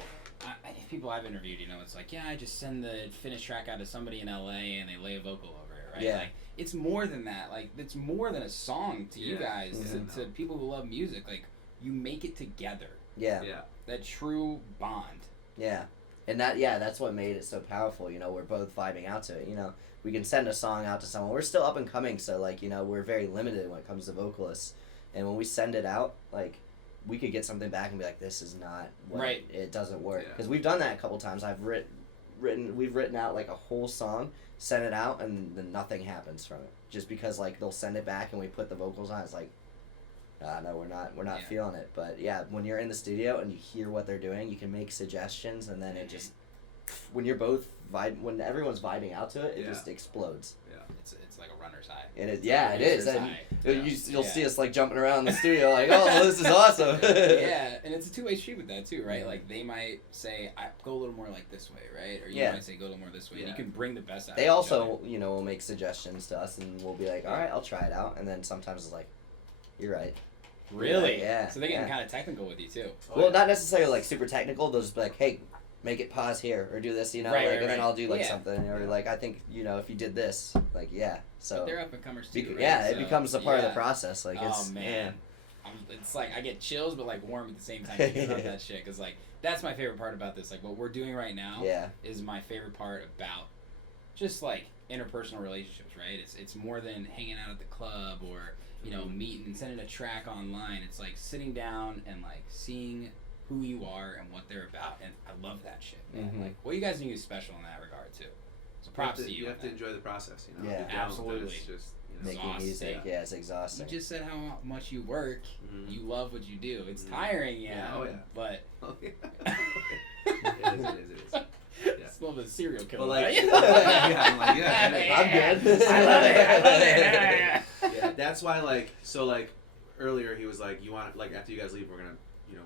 people I've interviewed, it's like, yeah, I just send the finished track out to somebody in LA and they lay a vocal over it, right? Yeah. Like, it's more than that. Like, it's more than a song to you Yeah. guys, Mhm. to people who love music. Like, you make it together. yeah, Yeah. That true bond. yeah, and that's what made it so powerful. We're both vibing out to it. We can send a song out to someone. We're still up and coming, so like we're very limited when it comes to vocalists. And when we send it out, like we could get something back and be like, this is not what Right. it doesn't work. Yeah. Because we've done that a couple times. We've written out like a whole song, sent it out, and then nothing happens from it. Just because like they'll send it back and we put the vocals on, it's like, no, we're not Yeah. feeling it. But yeah, when you're in the studio and you hear what they're doing, you can make suggestions, and then it just, when you're both when everyone's vibing out to it, it Yeah. just explodes. Yeah. It's like a runner's high. And it is. Runner's And high. you'll see us like jumping around the studio, like, oh, this is awesome. Yeah, and it's a two-way street with that too, right? Like they might say, go a little more like this way, right? Or you Yeah. might say, go a little more this way. And you Yeah. can bring the best out They of each also, other. will make suggestions to us, and we'll be like, all right, I'll try it out. And then sometimes it's like, you're right. Really? Yeah. So they're getting yeah. kind of technical with you too. Well, not necessarily like super technical. They'll just be like, hey, make it pause here or do this, Right, like, right, and then right. I'll do like Yeah. something, or like I think if you did this, like so. But they're up and comers too, right? Yeah, it So, becomes a part of the yeah. process. Like it's Oh man, it's like I get chills, but like warm at the same time thinking about that shit. Cause like that's my favorite part about this. Like what we're doing right now Yeah. is my favorite part about just like interpersonal relationships, right? It's more than hanging out at the club or meeting and sending a track online. It's like sitting down and like seeing who you are and what they're about, and I love that shit, man. Mhm. Like what you guys do is special in that regard too. So props to you. You on have to that. enjoy the process, Yeah. If you don't, Absolutely. It's just, making exhausting. music. Yeah, it's exhausting. You just said how much you work. Mhm. You love what you do. It's Mhm. tiring, Yeah, oh, yeah. but Oh, yeah. It is. Yeah. it's a little bit of serial killer. But like, right? yeah, I'm like, yeah, I'm good. I love it. yeah, that's why earlier he was like, you want after you guys leave, we're gonna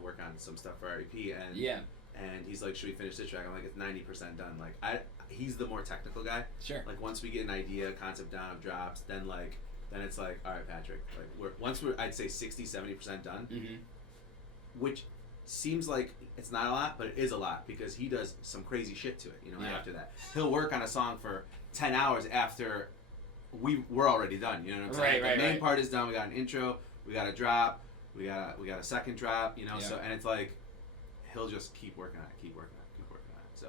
work on some stuff for our EP, and Yeah, and he's like, should we finish this track? I'm like, it's 90% done. Like he's the more technical guy. sure. Like once we get an idea, concept down of drops, then it's like, all right, Patrick, like we're I'd say 60-70% done, Mm-hmm. which seems like it's not a lot, but it is a lot because he does some crazy shit to it. Yeah. After that, he'll work on a song for 10 hours after we're already done. You know what I'm saying? Right, The main right. part is done. We got an intro. We got a drop. We got a second drop. Yeah. So and it's like he'll just keep working on it. So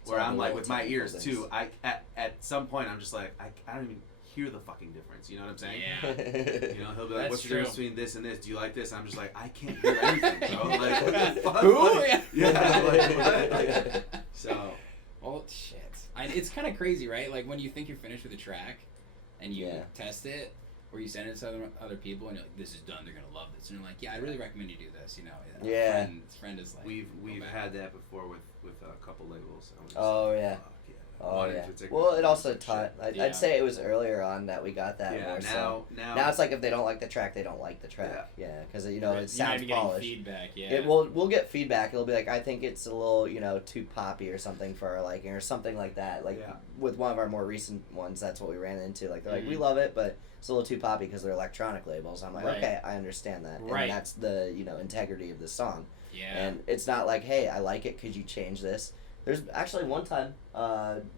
It's where all I'm the like little with my technical ears things. too. At some point I'm just like I don't even hear the fucking difference. You know what I'm saying? Yeah. He'll be like, That's "What's the true. difference between this and this? Do you like this?" I'm just like, I can't hear anything, bro. Like, what the fuck? Who? Like, yeah. Like, so, Well, shit. It's kind of crazy, right? Like when you think you're finished with a track, and you Yeah. test it, or you send it to other people, and you're like, "This is done. They're gonna love this." And you're like, "Yeah, I really recommend you do this." Yeah. Friend is like, we've "Go back." had that before with a couple labels. And we're just Oh, like, yeah. fuck yeah. Oh Wanted yeah. to take Well, my it also shit. taught. Yeah. I'd say it was earlier on that we got that Yeah. more. So Now it's like if they don't like the track, they don't like the track. Yeah, because Right. it You're not sounds even getting polished. feedback. Yeah. We'll get feedback. It'll be like, I think it's a little too poppy or something for our liking or something like that. Like Yeah. with one of our more recent ones, that's what we ran into. Like they're like, we Mhm. love it, but it's a little too poppy because they're electronic labels. I'm like, Right. okay, I understand that. Right. And that's the integrity of the song. Yeah. And it's not like, hey, I like it. Could you change this? There's actually one time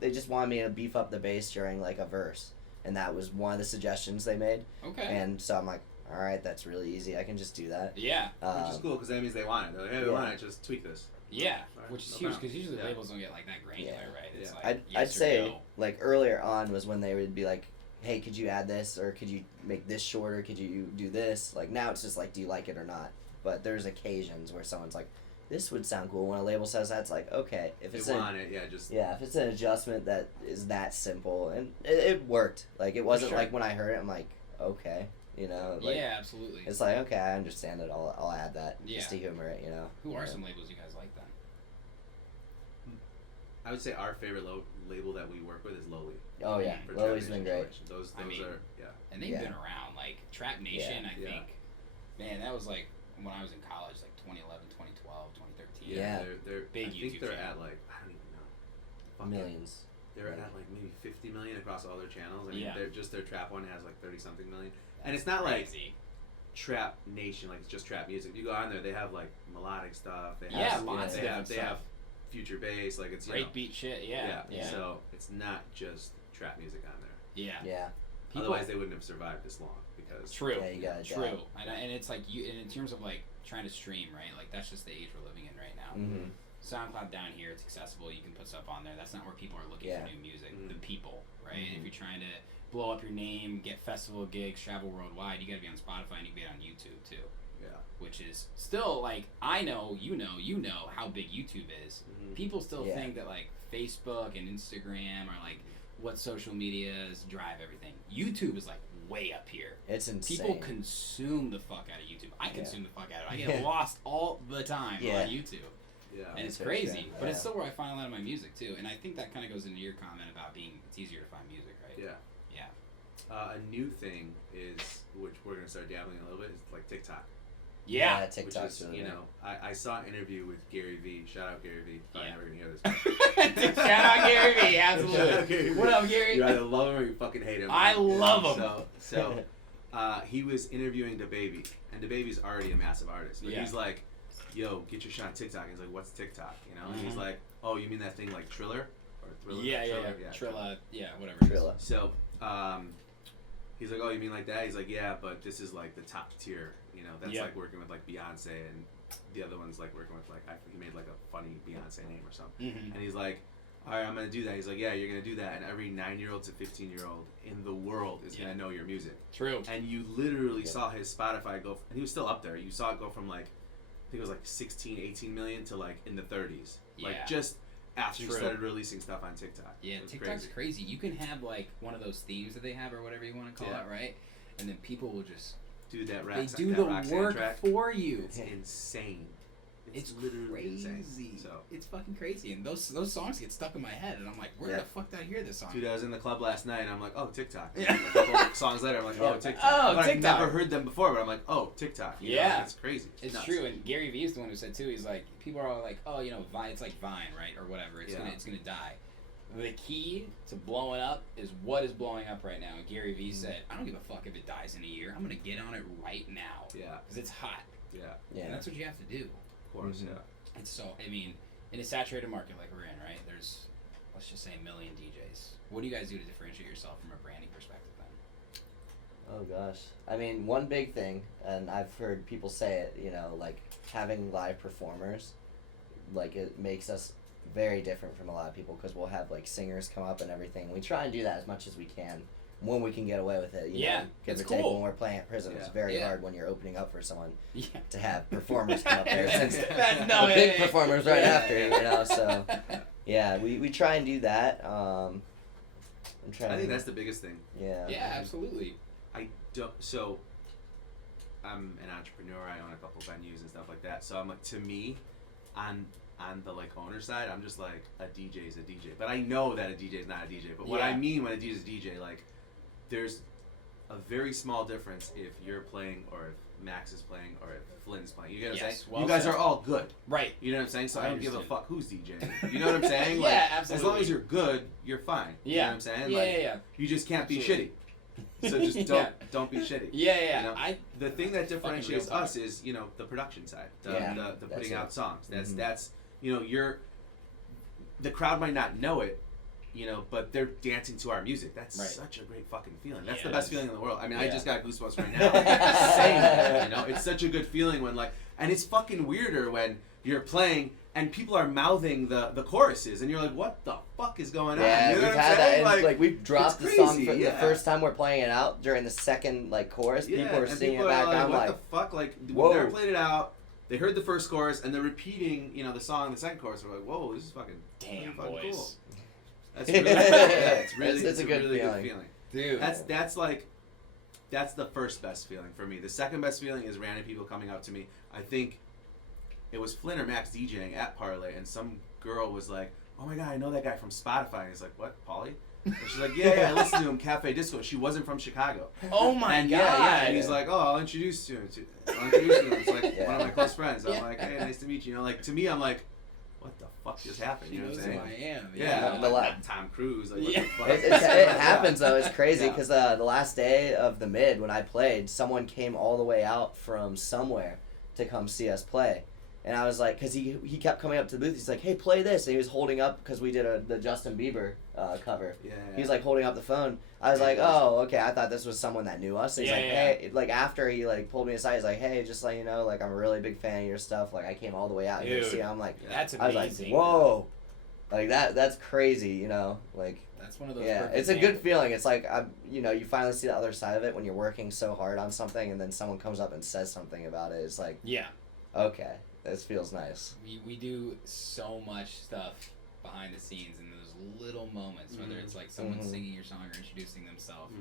they just wanted me to beef up the bass during like a verse, and that was one of the suggestions they made. Okay. And so I'm like, all right, that's really easy. I can just do that. Yeah. which is cool because that means they want it. They're like, hey, we yeah. want it. Just tweak this. Yeah. Alright, Which is no huge problem. because usually Yeah. labels don't get like that granular, Yeah. right? It's Yeah. like I'd yes or say no. like earlier on was when they would be like, hey, could you add this, or could you make this shorter? Could you do this? Like now it's just like, do you like it or not? But there's occasions where someone's like, this would sound cool. When a label says that, it's like, okay, if it's They want it. Yeah. Just if it's an adjustment that is that simple, and it worked. Like it wasn't Sure. like when I heard it, I'm like, okay, like, Yeah, absolutely. it's like, okay, I understand it. I'll add that Yeah. just to humor it. Who are Yeah. some labels you guys like then? I would say our favorite label that we work with is Lowly. Oh yeah, For Lily's Trap been Nation great. Collection. Those I mean, are And they've Yeah. been around. Like Trap Nation, I Yeah. think. Man, that was like when I was in college, like 2011, 2012, 2013. Yeah. They're Big I think YouTube they're channel. at like I don't even know. Fucking- Millions. They're Yeah. at like maybe 50 million across all their channels. I mean, Yeah. they're just their trap one has like 30 something million. And it's not like Crazy. Trap Nation, like it's just trap music. You go on there, they have like melodic stuff. They Yeah, have, lots of they have, different they stuff. have future bass, like it's Breakbeat shit, yeah. So it's not just trap music on there. Yeah. Yeah. People- Otherwise, they wouldn't have survived this long because True. Yeah, you gotta True. adapt. And it's like you, and in terms of like trying to stream, right? Like that's just the age we're living in right now. Mm-hmm. SoundCloud down here, it's accessible. You can put stuff on there. That's not where people are looking Yeah. for new music. Mhm. The people, right? Mhm. If you're trying to blow up your name, get festival gigs, travel worldwide, you got to be on Spotify and you can be on YouTube too. Yeah. Which is still like, I know, you know how big YouTube is. Mm-hmm. People still think that like Facebook and Instagram are like what social medias drive everything. YouTube is like way up here. It's insane. People consume the fuck out of YouTube. I consume the fuck out of it. I get lost all the time on YouTube. Yeah. And it's That's crazy. true. But it's still where I find a lot of my music too. And I think that kind of goes into your comment about being it's easier to find music, right? Yeah. Yeah. A new thing is, which we're gonna start dabbling a little bit, is like TikTok. Yeah. TikTok's Which is, really you big. know, I saw an interview with Gary Vee. Shout out Gary Vee. Probably never gonna hear this. Shout out Gary Vee, absolutely. Shout out Gary Vee. What up, Gary? You either love him or you fucking hate him. I love him. So he was interviewing DaBaby, and DaBaby's already a massive artist. But he's like, yo, get your shot on TikTok. And he's like, what's TikTok? You know? And he's like, oh, you mean that thing like Triller? Or Thriller? Yeah. Trilla. Yeah, whatever. Trilla. So he's like, oh, you mean like that? He's like, yeah, but this is like the top tier. You know, that's like working with like Beyonce, and the other one's like working with like, he made like a funny Beyonce name or something. Mm-hmm. And he's like, all right, I'm gonna do that. He's like, yeah, you're gonna do that, and every 9-year-old to 15-year-old in the world is gonna know your music. True. And you literally saw his Spotify go, and he was still up there. You saw it go from like, I think it was like 16, 18 million to like in the 30s. Like just after he started releasing stuff on TikTok. Yeah, TikTok's crazy. You can have like one of those themes that they have or whatever you want to call it, right? And then people will just do that. They do the work for you. It's insane. It's literally crazy. Insane. So it's fucking crazy, and those songs get stuck in my head, and I'm like, where the fuck did I hear this song? Dude, I was in the club last night, and I'm like, oh, TikTok. Yeah. A couple songs later, I'm like, oh, TikTok. Oh, but TikTok. I've never heard them before, but I'm like, oh, TikTok. You know, it's crazy. It's nuts. true, and Gary Vee is the one who said too. He's like, people are all like, oh, you know, Vine. It's like Vine, right, or whatever. It's gonna die. The key to blowing up is what is blowing up right now. And Gary Vee said, I don't give a fuck if it dies in a year. I'm gonna get on it right now. Yeah. Because it's hot. Yeah. And that's what you have to do. Of course. Yeah. And so, I mean, in a saturated market like we're in, right, there's, let's just say, a million DJs. What do you guys do to differentiate yourself from a branding perspective then? Oh, gosh. I mean, one big thing, and I've heard people say it, you know, like, having live performers, like, it makes us very different from a lot of people, because we'll have, like, singers come up and everything. We try and do that as much as we can when we can get away with it. You know, give or take. When we're playing at prison, it's very hard when you're opening up for someone to have performers come up there, since the big performers right after you know. So yeah, we try and do that. I think that's the biggest thing. Yeah, absolutely. So I'm an entrepreneur. I own a couple venues and stuff like that. So I'm like, to me, on the like owner side, I'm just like, a DJ is a DJ. But I know that a DJ is not a DJ. But what I mean when a DJ is a DJ, like, there's a very small difference if you're playing or if Max is playing or if Flynn's playing. You get what I'm saying? Well you guys are all good. Right. You know what I'm saying? So I don't give a fuck who's DJing. You know what I'm Yeah, saying? Like, absolutely. as long as you're good, you're fine. You know what I'm saying? Yeah. You just can't be Absolutely. shitty. So just don't be shitty. Yeah. You know? The thing that differentiates us is, you know, the production side, the putting out songs. That's you know, the crowd might not know it, you know, but they're dancing to our music. That's such a great fucking feeling. That's the best feeling in the world. I mean, I just got goosebumps right now saying that, you know. It's such a good feeling when, like, and it's fucking weirder when you're playing and people are mouthing the choruses and you're like, what the fuck is going on? Yeah, You know we've what I'm had saying? that. Like we've dropped the song for the yeah. first time we're playing it out during the second like chorus. Yeah, people are and singing people it back. are like, I'm what like, the fuck? Like, whoa. when they played it out, they heard the first chorus and they're repeating, you know, the song in the second chorus. We're like, whoa, this is fucking Damn, fucking boys. cool. That's really, it's really, it's a good really feeling. good feeling. Dude. That's the first best feeling for me. The second best feeling is random people coming up to me. I think it was Flynn or Max DJing at Parlay, and some girl was like, oh my god, I know that guy from Spotify. And he's like, what, Pauly? And she's like, yeah, I listened to him, Café Disko. She wasn't from Chicago. Oh my god. Yeah. And he's like, oh, I'll introduce you to him. It's like one of my close friends. I'm like, hey, nice to meet you. You know, like, to me, I'm like, what the fuck just happened? You know what I'm saying? Who I am. Yeah, The like Tom Cruise. Like, what the fuck? it happens though. It's crazy because the last day of the mid when I played, someone came all the way out from somewhere to come see us play. And I was like, because he kept coming up to the booth. He's like, hey, play this. And he was holding up, because we did the Justin Bieber cover. Yeah. He was like holding up the phone. I was like, oh, okay. I thought this was someone that knew us. And he's like, hey, like after he like pulled me aside, he's like, hey, just let you know, like I'm a really big fan of your stuff. Like I came all the way out here to see. I'm like, that's I amazing. was like, whoa, like that's crazy. You know, like That's one of those. Yeah, perfect it's a good examples. feeling. It's like you finally see the other side of it when you're working so hard on something, and then someone comes up and says something about it. It's like, Yeah. okay, this feels nice. We do so much stuff behind the scenes in those little moments, whether it's like someone singing your song or introducing themselves,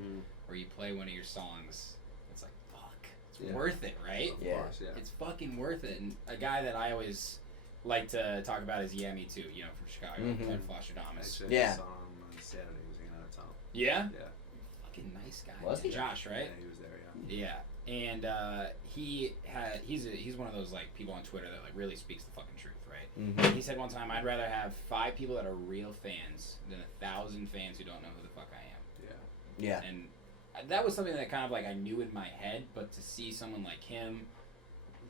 or you play one of your songs. It's like, fuck, it's worth it, right? Of course, yeah. It's fucking worth it. And a guy that I always like to talk about is Yeah Me Too, from Chicago, Ted Flosstradamus. Actually, Yeah. I saw him on Saturday. He was hanging out at Tom. Yeah? Yeah. Fucking nice guy. Was he? Josh, right? Yeah, he was there, yeah. Yeah, and he's one of those like people on Twitter that like really speaks the fucking truth, right? He said one time, I'd rather have 5 people that are real fans than 1,000 fans who don't know who the fuck I am. Yeah. And that was something that kind of like I knew in my head, but to see someone like him,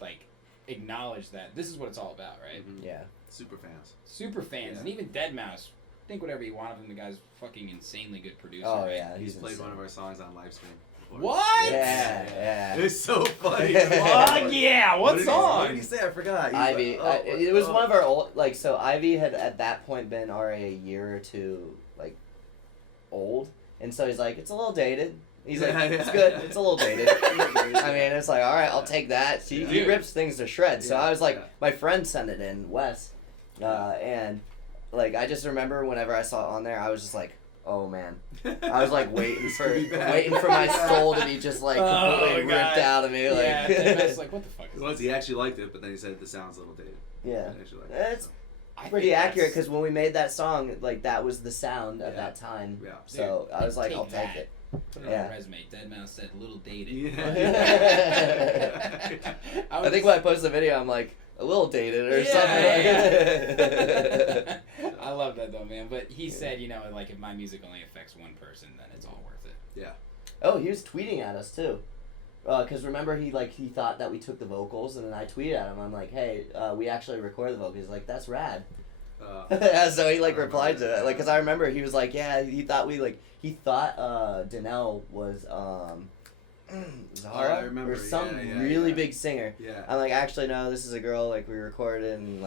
like acknowledge that this is what it's all about, right? Yeah. Super fans. Super fans, Yeah. and even Deadmau5. Think whatever you want of him. The guy's fucking insanely good producer. Oh right? yeah, He's played insane. one of our songs on live stream before. What? Yeah. It's so funny. Fuck yeah! What What song? did he say? I forgot. He's Ivy. like, It was one of our old so Ivy had at that point been already a year or two like old, and so he's like, it's a little dated. He's like, it's good. It's a little dated. I mean, it's like, all right, I'll take that. He rips things to shreds. So I was like, my friend sent it in, Wes, and like I just remember whenever I saw it on there, I was just like, oh man. I was like waiting for my soul to be just like completely ripped out of me. Like, Yeah, Deadmau5's like, what the fuck is Well, this? he actually liked it, but then he said the sound's a little dated. yeah. He actually liked it, It's so. I pretty think accurate that's- because when we made that song, like that was the sound at Yeah. that time. Yeah. So I was like, Take I'll take that. it. Put it on Yeah. a resume. Deadmau5 said, little dated. Yeah. I think when I posted the video, I'm like, a little dated or something. I love that though, man. But he said, like if my music only affects one person, then it's all worth it. Yeah. Oh, he was tweeting at us too. Because remember, he thought that we took the vocals, and then I tweeted at him. I'm like, hey, we actually recorded the vocals. He's like, that's rad. So he replied to it, because I remember he was like, yeah, he thought Danelle was Zara I remember, or some yeah, really yeah. big singer. Yeah. I'm like, actually no, this is a girl we recorded, and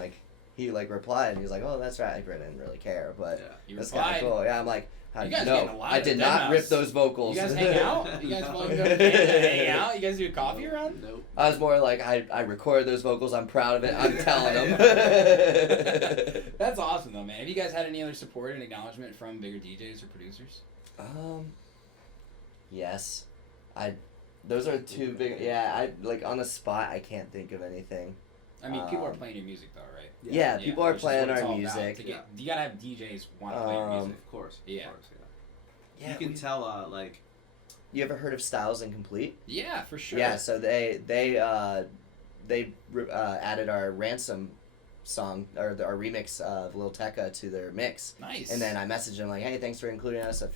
he replied, and he was like, oh, that's right. I didn't really care, but He that's kind of replied. cool. Yeah, I'm like, how You did guys you know? getting a lot I of did Deadmau5. not rip those vocals. You guys hang out? You guys want to go to Canada and hang out? You guys do coffee around? Nope. I was more like, I recorded those vocals. I'm proud of it. I'm telling them. That's awesome though, man. Have you guys had any other support and acknowledgement from bigger DJs or producers? Yes, those are two big. Yeah, on the spot, I can't think of anything. I mean, people are playing your music though, right? Yeah, people are which is playing what it's our all about. music. You gotta have DJs want to play your music. Of course. Yeah. Of course, Yeah, you can tell, You ever heard of Styles Incomplete? Yeah, for sure. Yeah, so they added our Ransom song or our remix of Lil Tecca to their mix. Nice. And then I messaged them like, hey, thanks for including us. If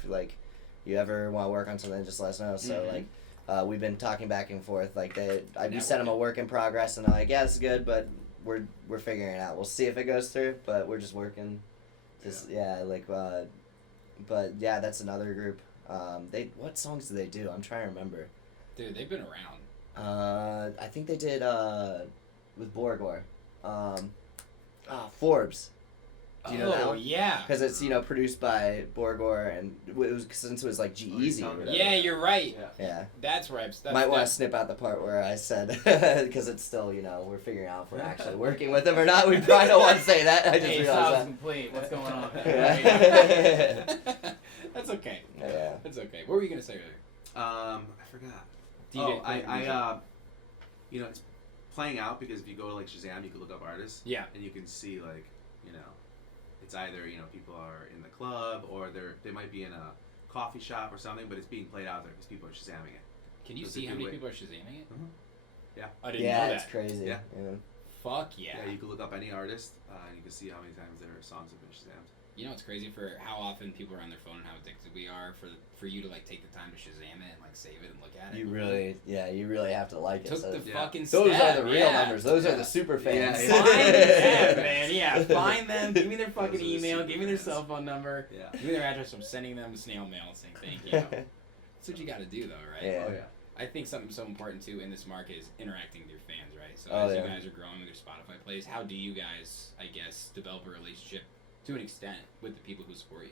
you ever want to work on something, just let us know. So we've been talking back and forth. We sent them a work in progress, and they're like, yeah, this is good, but we're figuring it out. We'll see if it goes through, but we're just working. But yeah, that's another group. What songs do they do? I'm trying to remember. Dude, they've been around. I think they did with Borgor. Forbes. Do you know that one? Yeah. Because it's produced by Borgor, and since it was G-Eazy. or whatever. Yeah, you're right. Yeah. That's right. Might want to snip out the part where I said, because it's still, we're figuring out if we're actually working with them or not. We probably don't want to say that. I just Hey, realized Styles that. Complete. What's going on? Yeah. That's okay. Yeah. That's okay. What were you gonna say earlier? I forgot. DJ it's playing out because if you go to Shazam, you can look up artists. Yeah. And you can see it's either people are in the club or they might be in a coffee shop or something, but it's being played out there because people are Shazamming it. Can you So it's see a how good many way. people are Shazamming it? Yeah. I didn't Yeah, know that. it's crazy. Yeah. Fuck yeah. Yeah, you can look up any artist and you can see how many times their songs have been Shazammed. You know what's crazy for how often people are on their phone and how addicted we are for you to take the time to Shazam it and save it and look at it. You really have to like it. took So the fucking those step. are the real numbers. Those are the super fans. Yeah. Find them, man. Yeah, find them. Give me their fucking Those are the email. super Give me their fans. cell phone number. Yeah. Give me their address. I'm sending them a snail mail saying thank you. That's what you got to do, though, right? Yeah. Oh yeah. I think something so important too in this market is interacting with your fans, right? So Oh, as yeah. you guys are growing with your Spotify plays, how do you guys, I guess, develop a relationship to an extent with the people who support you?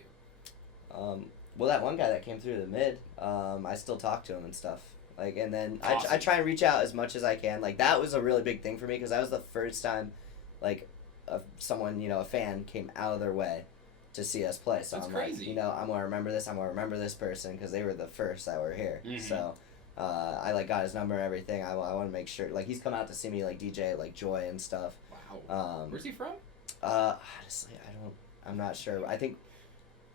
Well, that one guy that came through the mid, I still talk to him and stuff. Like, and then Awesome. I try and reach out as much as I can. Like, that was a really big thing for me because that was the first time, like, someone, a fan came out of their way to see us play. So That's I'm crazy. like, I'm going to remember this. I'm going to remember this person because they were the first that were here. Mhm. So I, like, got his number and everything. I want to make sure. Like, he's come out to see me, like, DJ, like, Joy and stuff. Wow. Where's he from? Honestly, I'm not sure. I think...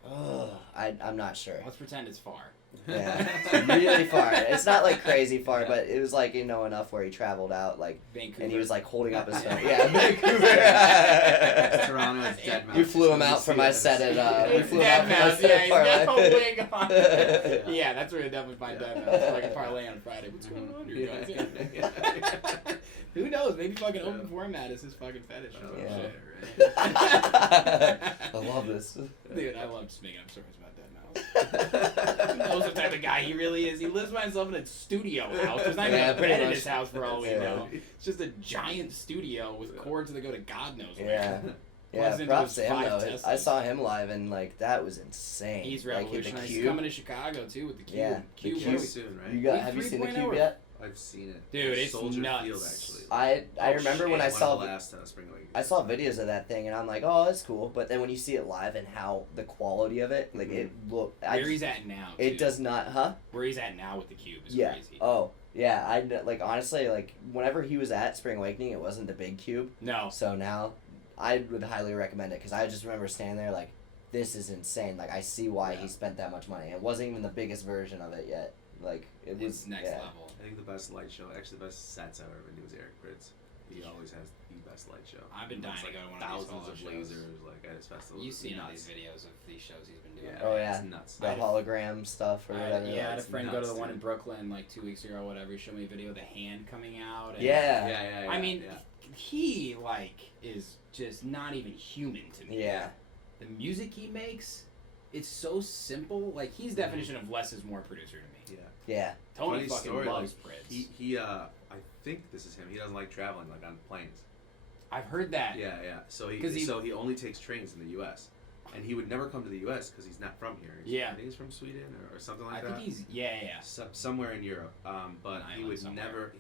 I'm not sure. Let's pretend it's far. Yeah, it's really far. It's not like crazy far, but it was like enough where he traveled out, like Vancouver. and he was like holding up his phone. Yeah, Vancouver. Toronto is dead mouse. We flew him out for my set at. We flew him out for my Mouse. set Yeah, at he's Parlay. got a wig on. Yeah, that's where you definitely find Dead Mouse. Like a parlay on Friday. What's going on here, guys? Who knows? Maybe fucking open format is his fucking fetish or some Yeah. shit. I love this. Dude, I love just making up stories about Dead Mouse. Who knows what type of guy he really is? He lives by himself in a studio house. There's not even Yeah, a pretty bed in much. his house for all we Yeah. know. It's just a giant studio with cords that go to God knows where. Yeah. Yeah, Plugs into props his to him 5 though. Teslas. I saw him live and like that was insane. He's like, revolutionized. the He's Cube. coming to Chicago too with the Cube. Yeah, the Cube. Cube. was- Soon, right? You got? Have you seen the 3.0 Cube or- yet? I've seen it. Dude, it's Soldier nuts. Field, actually. I remember when I saw last Spring Awakening. I saw videos of that thing and I'm like, oh, that's cool. But then when you see it live and how the quality of it, like it look, Where he's at now. it too. does not, huh? Where he's at now with the Cube is Yeah. crazy. Oh, yeah. I like honestly like whenever he was at Spring Awakening, it wasn't the big cube. No. So now, I would highly recommend it because I just remember standing there like, this is insane. Like I see why he spent that much money. It wasn't even the biggest version of it yet. Like it was It's next level. I think the best light show, actually the best sets I've ever been to was Eric Pritz. He always has the best light show. I've been dying It's to go to one of these thousands solo of shows. lasers like at his festival. You've It's seen all nuts. these videos of these shows he's been doing. Yeah. Oh yeah, It's nuts. the hologram stuff or whatever. I had a It's friend go to the nuts, one in dude. Brooklyn like 2 weeks ago or whatever. He showed me a video of the hand coming out. And Yeah. I mean, yeah. he like is just not even human to me. Yeah. The music he makes, it's so simple. Like he's definition of less is more producer to me. Yeah. Yeah. Tony Funny fucking story, loves like, Pritz. He I think this is him. He doesn't like traveling like on planes. I've heard that. Yeah, yeah. So 'Cause he- he only takes trains in the U.S. And he would never come to the U.S. because he's not from here. Yeah. I think he's from Sweden or something like I that. think he's yeah. Somewhere in Europe. But he Island would somewhere.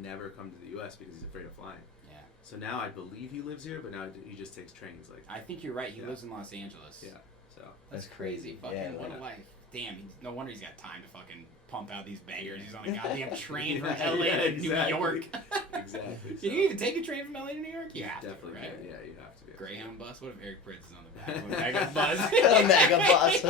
never come to the U.S. because he's afraid of flying. Yeah. So now I believe he lives here, but now he just takes trains. Like I think you're right. He Yeah. lives in Los Angeles. yeah. So That's crazy. Fucking Yeah. what yeah. a life. Damn, no wonder he's got time to fucking pump out these bangers. He's on a goddamn train from LA Yeah, to exactly. New York. exactly. Can you even take a train from LA to New York? You have Definitely. to, right? Yeah, you have to be. Greyhound bus? What if Eric Pritz is on the back of a mega bus? A mega bus.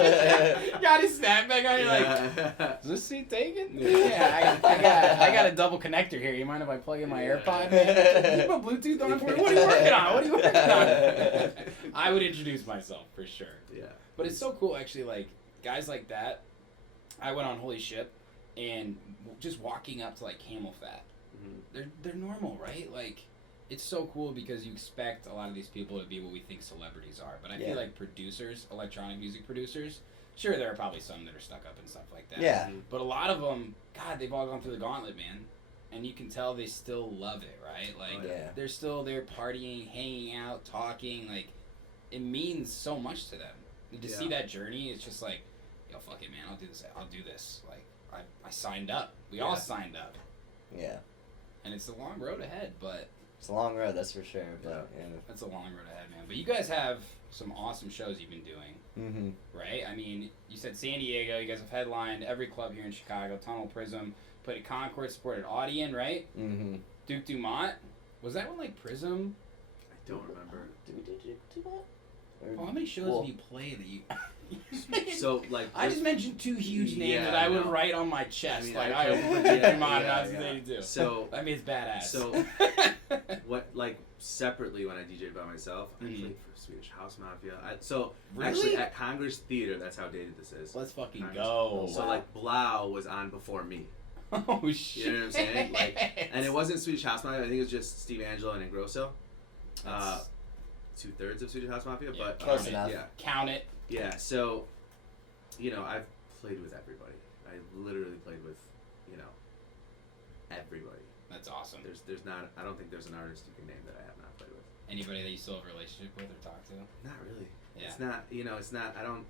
Got his snapback on. You're like, Yeah. is this seat taken? Yeah, I got a double connector here. You mind if I plug in my AirPod? Man? You put Bluetooth on for me? What are you working on? What are you working on? I would introduce myself for sure. Yeah. But it's so cool, actually, like, guys like that. I went on Holy Ship, and just walking up to, like, Camel Fat, they're normal, right? Like, it's so cool because you expect a lot of these people to be what we think celebrities are. But I feel like producers, electronic music producers, sure, there are probably some that are stuck up and stuff like that. Yeah. But a lot of them, God, they've all gone through the gauntlet, man. And you can tell they still love it, right? Like, they're still there partying, hanging out, talking. Like, it means so much to them. And to see that journey, it's just like, yo, fuck it, man, I'll do this. Like, I signed up. We all signed up. Yeah. And it's a long road ahead, but It's a long road, that's for sure. But that's a long road ahead, man. But you guys have some awesome shows you've been doing, Mm-hmm. right? I mean, you said San Diego. You guys have headlined every club here in Chicago. Tunnel Prism, played at Concord, supported Audion, right? Mm-hmm. Duke Dumont. Was that one like Prism? I don't remember. Did we do that? Oh, how many shows have you played that you... So like I just mentioned two huge names Yeah, that I would no. write on my chest. I mean, like, I I opened for could- Duke yeah, Dumont in yeah, 1982. So I mean, it's badass. So what like separately when I DJ'd by myself, I Mhm. played for Swedish House Mafia. So Really? actually at Congress Theater, that's how dated this is. Let's fucking Congress. go. So like Blau was on before me. Oh, shit. You know what I'm saying? Like, and it wasn't Swedish House Mafia. I think it was just Steve Angelo and Ingrosso. That's- 2/3 of Swedish House Mafia, Yeah, but close enough. Yeah, Count it. yeah. So, I've played with everybody. I literally played with, everybody. That's awesome. There's not. I don't think there's an artist you can name that I have not played with. Anybody that you still have a relationship with or talk to? Not really. Yeah. It's not. It's not. I don't.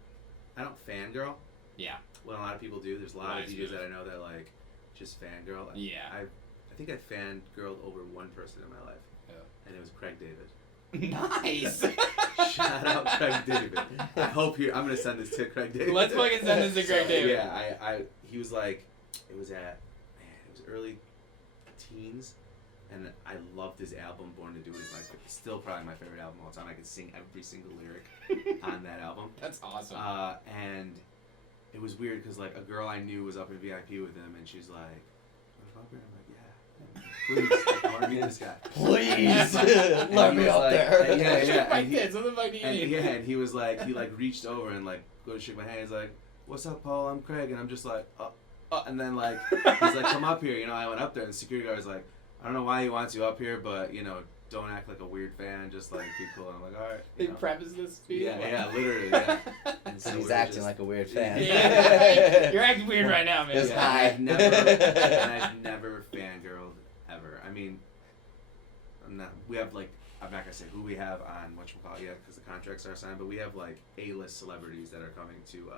I don't fangirl. Yeah. What a lot of people do. There's a lot of DJs that I know that like just fangirl. Yeah. I think I fangirled over one person in my life, and it was Craig David. Nice. Shout out Craig David. I hope I'm gonna send this to Craig David. Let's fucking send this to Craig David. Yeah, he was like, it was early teens, and I loved his album. Born to Do It is still probably my favorite album of all time. I could sing every single lyric on that album. That's awesome. And it was weird because like a girl I knew was up in VIP with him, and she's like, "Want to go up here?" I'm like, "Yeah." Please, I want to meet this guy. Please, let me up there. Yeah. And he was like, he like reached over and like go to shake my hand. He's like, "What's up, Paul? I'm Craig." And I'm just like, and then like he's like, "Come up here." You know, I went up there, and the security guard was like, "I don't know why he wants you up here, but you know, don't act like a weird fan. Just like be cool." And I'm like, "All right." He prefaces this to you? Yeah, literally. Yeah. And so he's acting like a weird fan. Yeah, you're acting weird right now, man. Just high. I've never fangirled ever. I mean, we have like, I'm not gonna say who we have on whatchamacallit yet because the contracts are signed, but we have like A-list celebrities that are coming to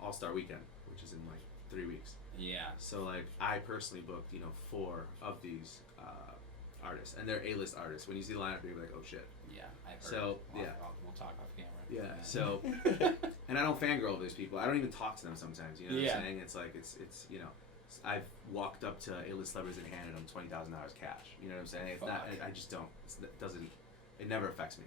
All-Star Weekend, which is in like 3 weeks. Yeah. So like, I personally booked 4 of these artists, and they're A-list artists. When you see the lineup, you're like, oh shit. Yeah, I've heard. So We'll talk off camera. Yeah. So, and I don't fangirl over these people. I don't even talk to them sometimes. You know what I'm saying? It's like it's I've walked up to A-list celebrities and handed them $20,000 cash. You know what I'm saying? It's not. I just don't. It doesn't. It never affects me.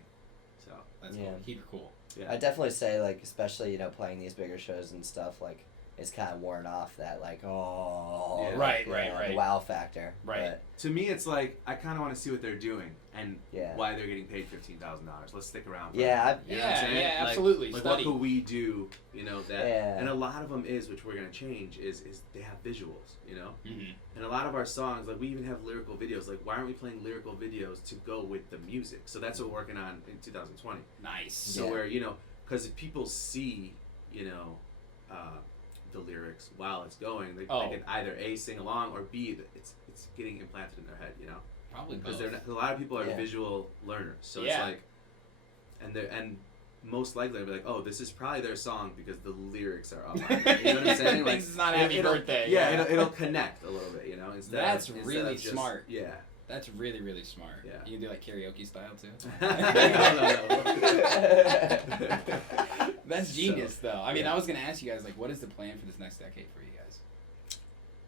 So that's cool. Keep it cool. Yeah. I definitely say like, especially playing these bigger shows and stuff, like it's kind of worn off that like the wow factor. Right. But, to me, it's like I kind of want to see what they're doing and Yeah. why they're getting paid $15,000. Let's stick around. For Yeah, that. You know what I'm saying? Yeah, absolutely. Like Study. what could we do? You know that. Yeah. And a lot of them is, which we're gonna change, is they have visuals. You know. Mm-hmm. And a lot of our songs, like we even have lyrical videos. Like why aren't we playing lyrical videos to go with the music? So that's what we're working on in 2020. Nice. So Yeah. where because if people see the lyrics while it's going, they can either A, sing along, or B, it's getting implanted in their head, you know? Probably Because both. a lot of people are Yeah. visual learners, so Yeah. it's like, and most likely they'll be like, oh, this is probably their song because the lyrics are up. You know what I'm saying? Like, Thinks it's not Happy Birthday. Yeah, it'll connect a little bit, you know? That's instead really of just, smart. Yeah. That's really, really smart. Yeah. You can do like karaoke style too. No. That's genius, though. I mean, yeah. I was gonna ask you guys like, what is the plan for this next decade for you guys?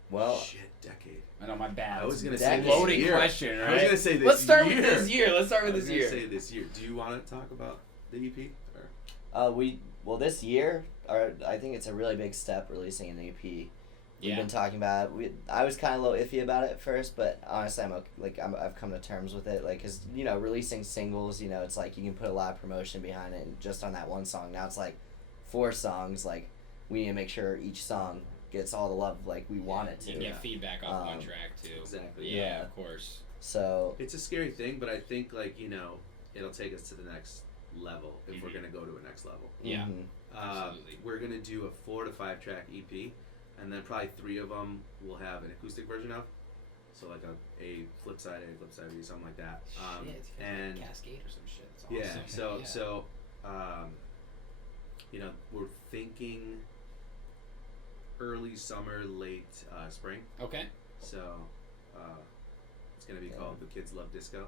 well, Shit, decade. I know my bad. I was gonna It's say a loading this year. question, right? I was gonna say this Let's start year. with this year. Let's start with this year. Say this year. Do you want to talk about the EP? Or? this year, I think it's a really big step releasing an EP. We've Yeah. been talking about it. I was kind of a little iffy about it at first, but honestly, I've come to terms with it. Like, cause releasing singles, it's like you can put a lot of promotion behind it, and just on that one song. Now it's like 4 songs. Like, we need to make sure each song gets all the love like we want it to. You get feedback off one track too. Exactly. Yeah, of course. So It's a scary thing, but I think it'll take us to the next level if we're gonna go to a next level. Yeah. mhm. Absolutely. We're gonna do a 4 to 5 track EP, and then probably 3 of them we'll have an acoustic version of. So like a flip side A, flip side B, something like that. Shit, And Cascade or some shit. That's yeah, awesome. so we're thinking early summer, late spring. Okay. So it's gonna be called The Kids Love Disco.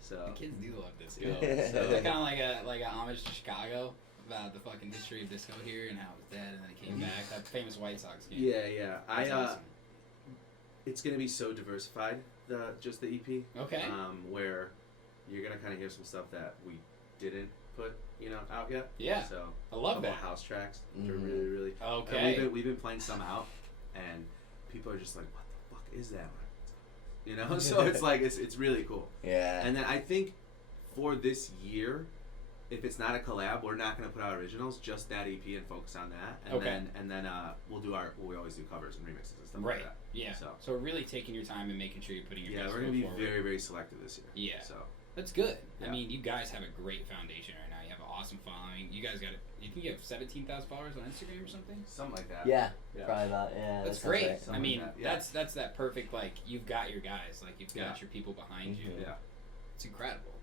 So The kids do love disco. Yeah, so- They're kind of like a homage to Chicago about the fucking history of disco here and how it was dead and then it came back. That famous White Sox game. yeah. That's awesome. It's gonna be so diversified, just the EP. Okay. Where you're gonna kind of hear some stuff that we didn't put out yet. Yeah. So I love couple that. house tracks that are Mhm. really, really. Okay. And we've been playing some out, and people are just like, "What the fuck is that?" So it's like it's really cool. Yeah. And then I think for this year, if it's not a collab, we're not gonna put out originals, just that EP and focus on that. And Okay. then we'll do we always do covers and remixes and stuff Right. like that. Yeah. So So really taking your time and making sure you're putting your yeah, best we're gonna foot be forward. very, very selective this year. Yeah. So That's good. Yeah. I mean, you guys have a great foundation right now. You have an awesome following. You guys you think you have 17,000 followers on Instagram or something? something like that. Yeah, Yeah. probably about That's that sounds great. right. I Something mean, like that, yeah. that's that perfect, like, you've got your guys. Like, you've got Yeah. your people behind you. Mhm. Yeah. It's incredible.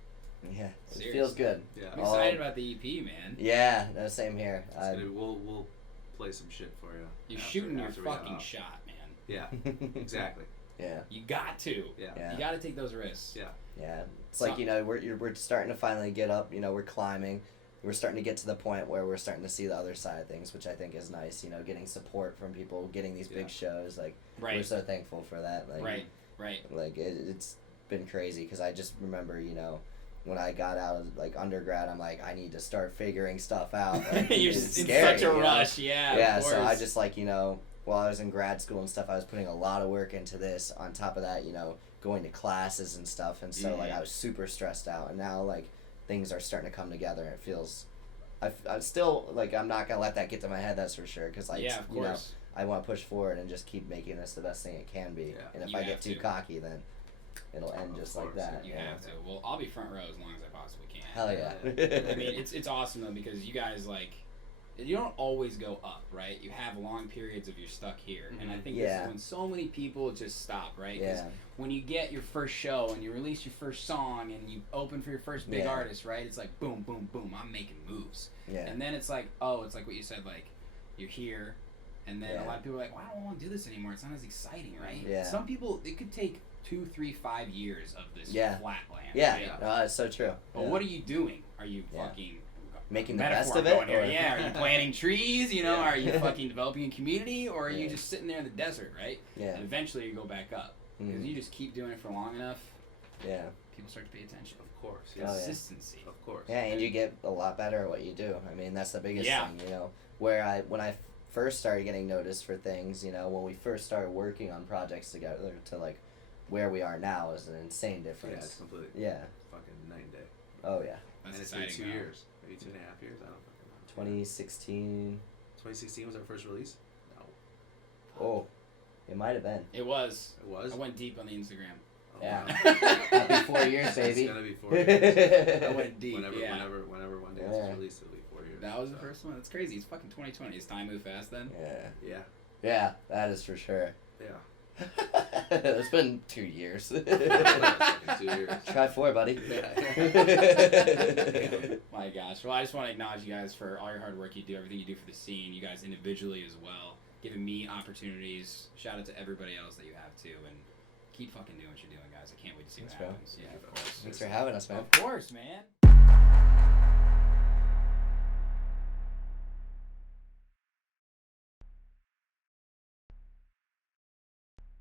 Yeah, it Seriously. feels good. Yeah. I'm excited about the EP, man. Yeah, no, same here. We'll play some shit for you. You're after- shooting your after we get fucking off. shot, man. Yeah, exactly. Yeah. You got to. Yeah. You got to take those risks. Yeah. Yeah, it's like, you know, we're starting to finally get up, you know, we're climbing. We're starting to get to the point where we're starting to see the other side of things, which I think is nice, you know, getting support from people, getting these big shows, like, Right. we're so thankful for that. Like, Right. Like, it's been crazy, because I just remember, you know, when I got out of, like, undergrad, I'm like, I need to start figuring stuff out. Like, You're it's in scary, such a you know? rush, yeah. Yeah, of so I course. just, like, you know, while I was in grad school and stuff, I was putting a lot of work into this. On top of that, you know, going to classes and stuff, and so like I was super stressed out. And now like things are starting to come together, and it feels. I'm still like, I'm not gonna let that get to my head. That's for sure. Because like, Yeah, of you know, course. I want to push forward and just keep making this the best thing it can be. Yeah. And if You I have get too to. cocky, then it'll end Of just like course, that. You know? have to. Well, I'll be front row as long as I possibly can. Hell yeah. I mean, it's awesome though, because you guys like, you don't always go up, right? You have long periods of you're stuck here, and I think this Yeah. is when so many people just stop, right? 'Cause Yeah. when you get your first show and you release your first song and you open for your first big Yeah. artist, right? It's like boom, boom, boom. I'm making moves, Yeah. and then it's like, oh, it's like what you said, like you're here, and then Yeah. a lot of people are like, well, I don't want to do this anymore. It's not as exciting, right? Yeah. Some people, it could take 2, 3, 5 years of this Yeah. flatland. Yeah. right? No, it's so true. But Yeah. what are you doing? Are you Yeah. fucking Making the metaphor best of going it? here? Or- Yeah. Are you planting trees? You know, Yeah. are you fucking developing a community, or are you Yeah. just sitting there in the desert, right? Yeah. And eventually you go back up because Mhm. you just keep doing it for long enough. Yeah. People start to pay attention. Of course. Oh, yeah. Consistency. Of course. Yeah, and you get a lot better at what you do. I mean, that's the biggest Yeah. thing, you know. When I first started getting noticed for things, you know, when we first started working on projects together to like where we are now is an insane Yeah, it's difference. completely Yeah. fucking night and day. Oh yeah. That's And it's been exciting. 2 though. years, maybe 2.5 years. I don't fucking know. 2016. 2016 was our first release. No, Oh, it might have been. It was. it was. I went deep on the Instagram. Oh, Yeah. wow. Happy 4 years, baby. It's gonna be 4 years. I went deep. Whenever, yeah. whenever one day Yeah. it's released, it'll be 4 years. That was the So, first one. That's crazy. It's fucking 2020. Is time move fast then? Yeah. Yeah. Yeah, that is for sure. Yeah. It's been 2 years. Fucking 2 years. Try 4, buddy. My gosh. Well, I just want to acknowledge you guys for all your hard work you do, everything you do for the scene, you guys individually as well, giving me opportunities. Shout out to everybody else that you have too, and keep fucking doing what you're doing, guys. I can't wait to see Thanks, what bro. happens. Yeah, of course. Thanks for having us, man. Of course, man.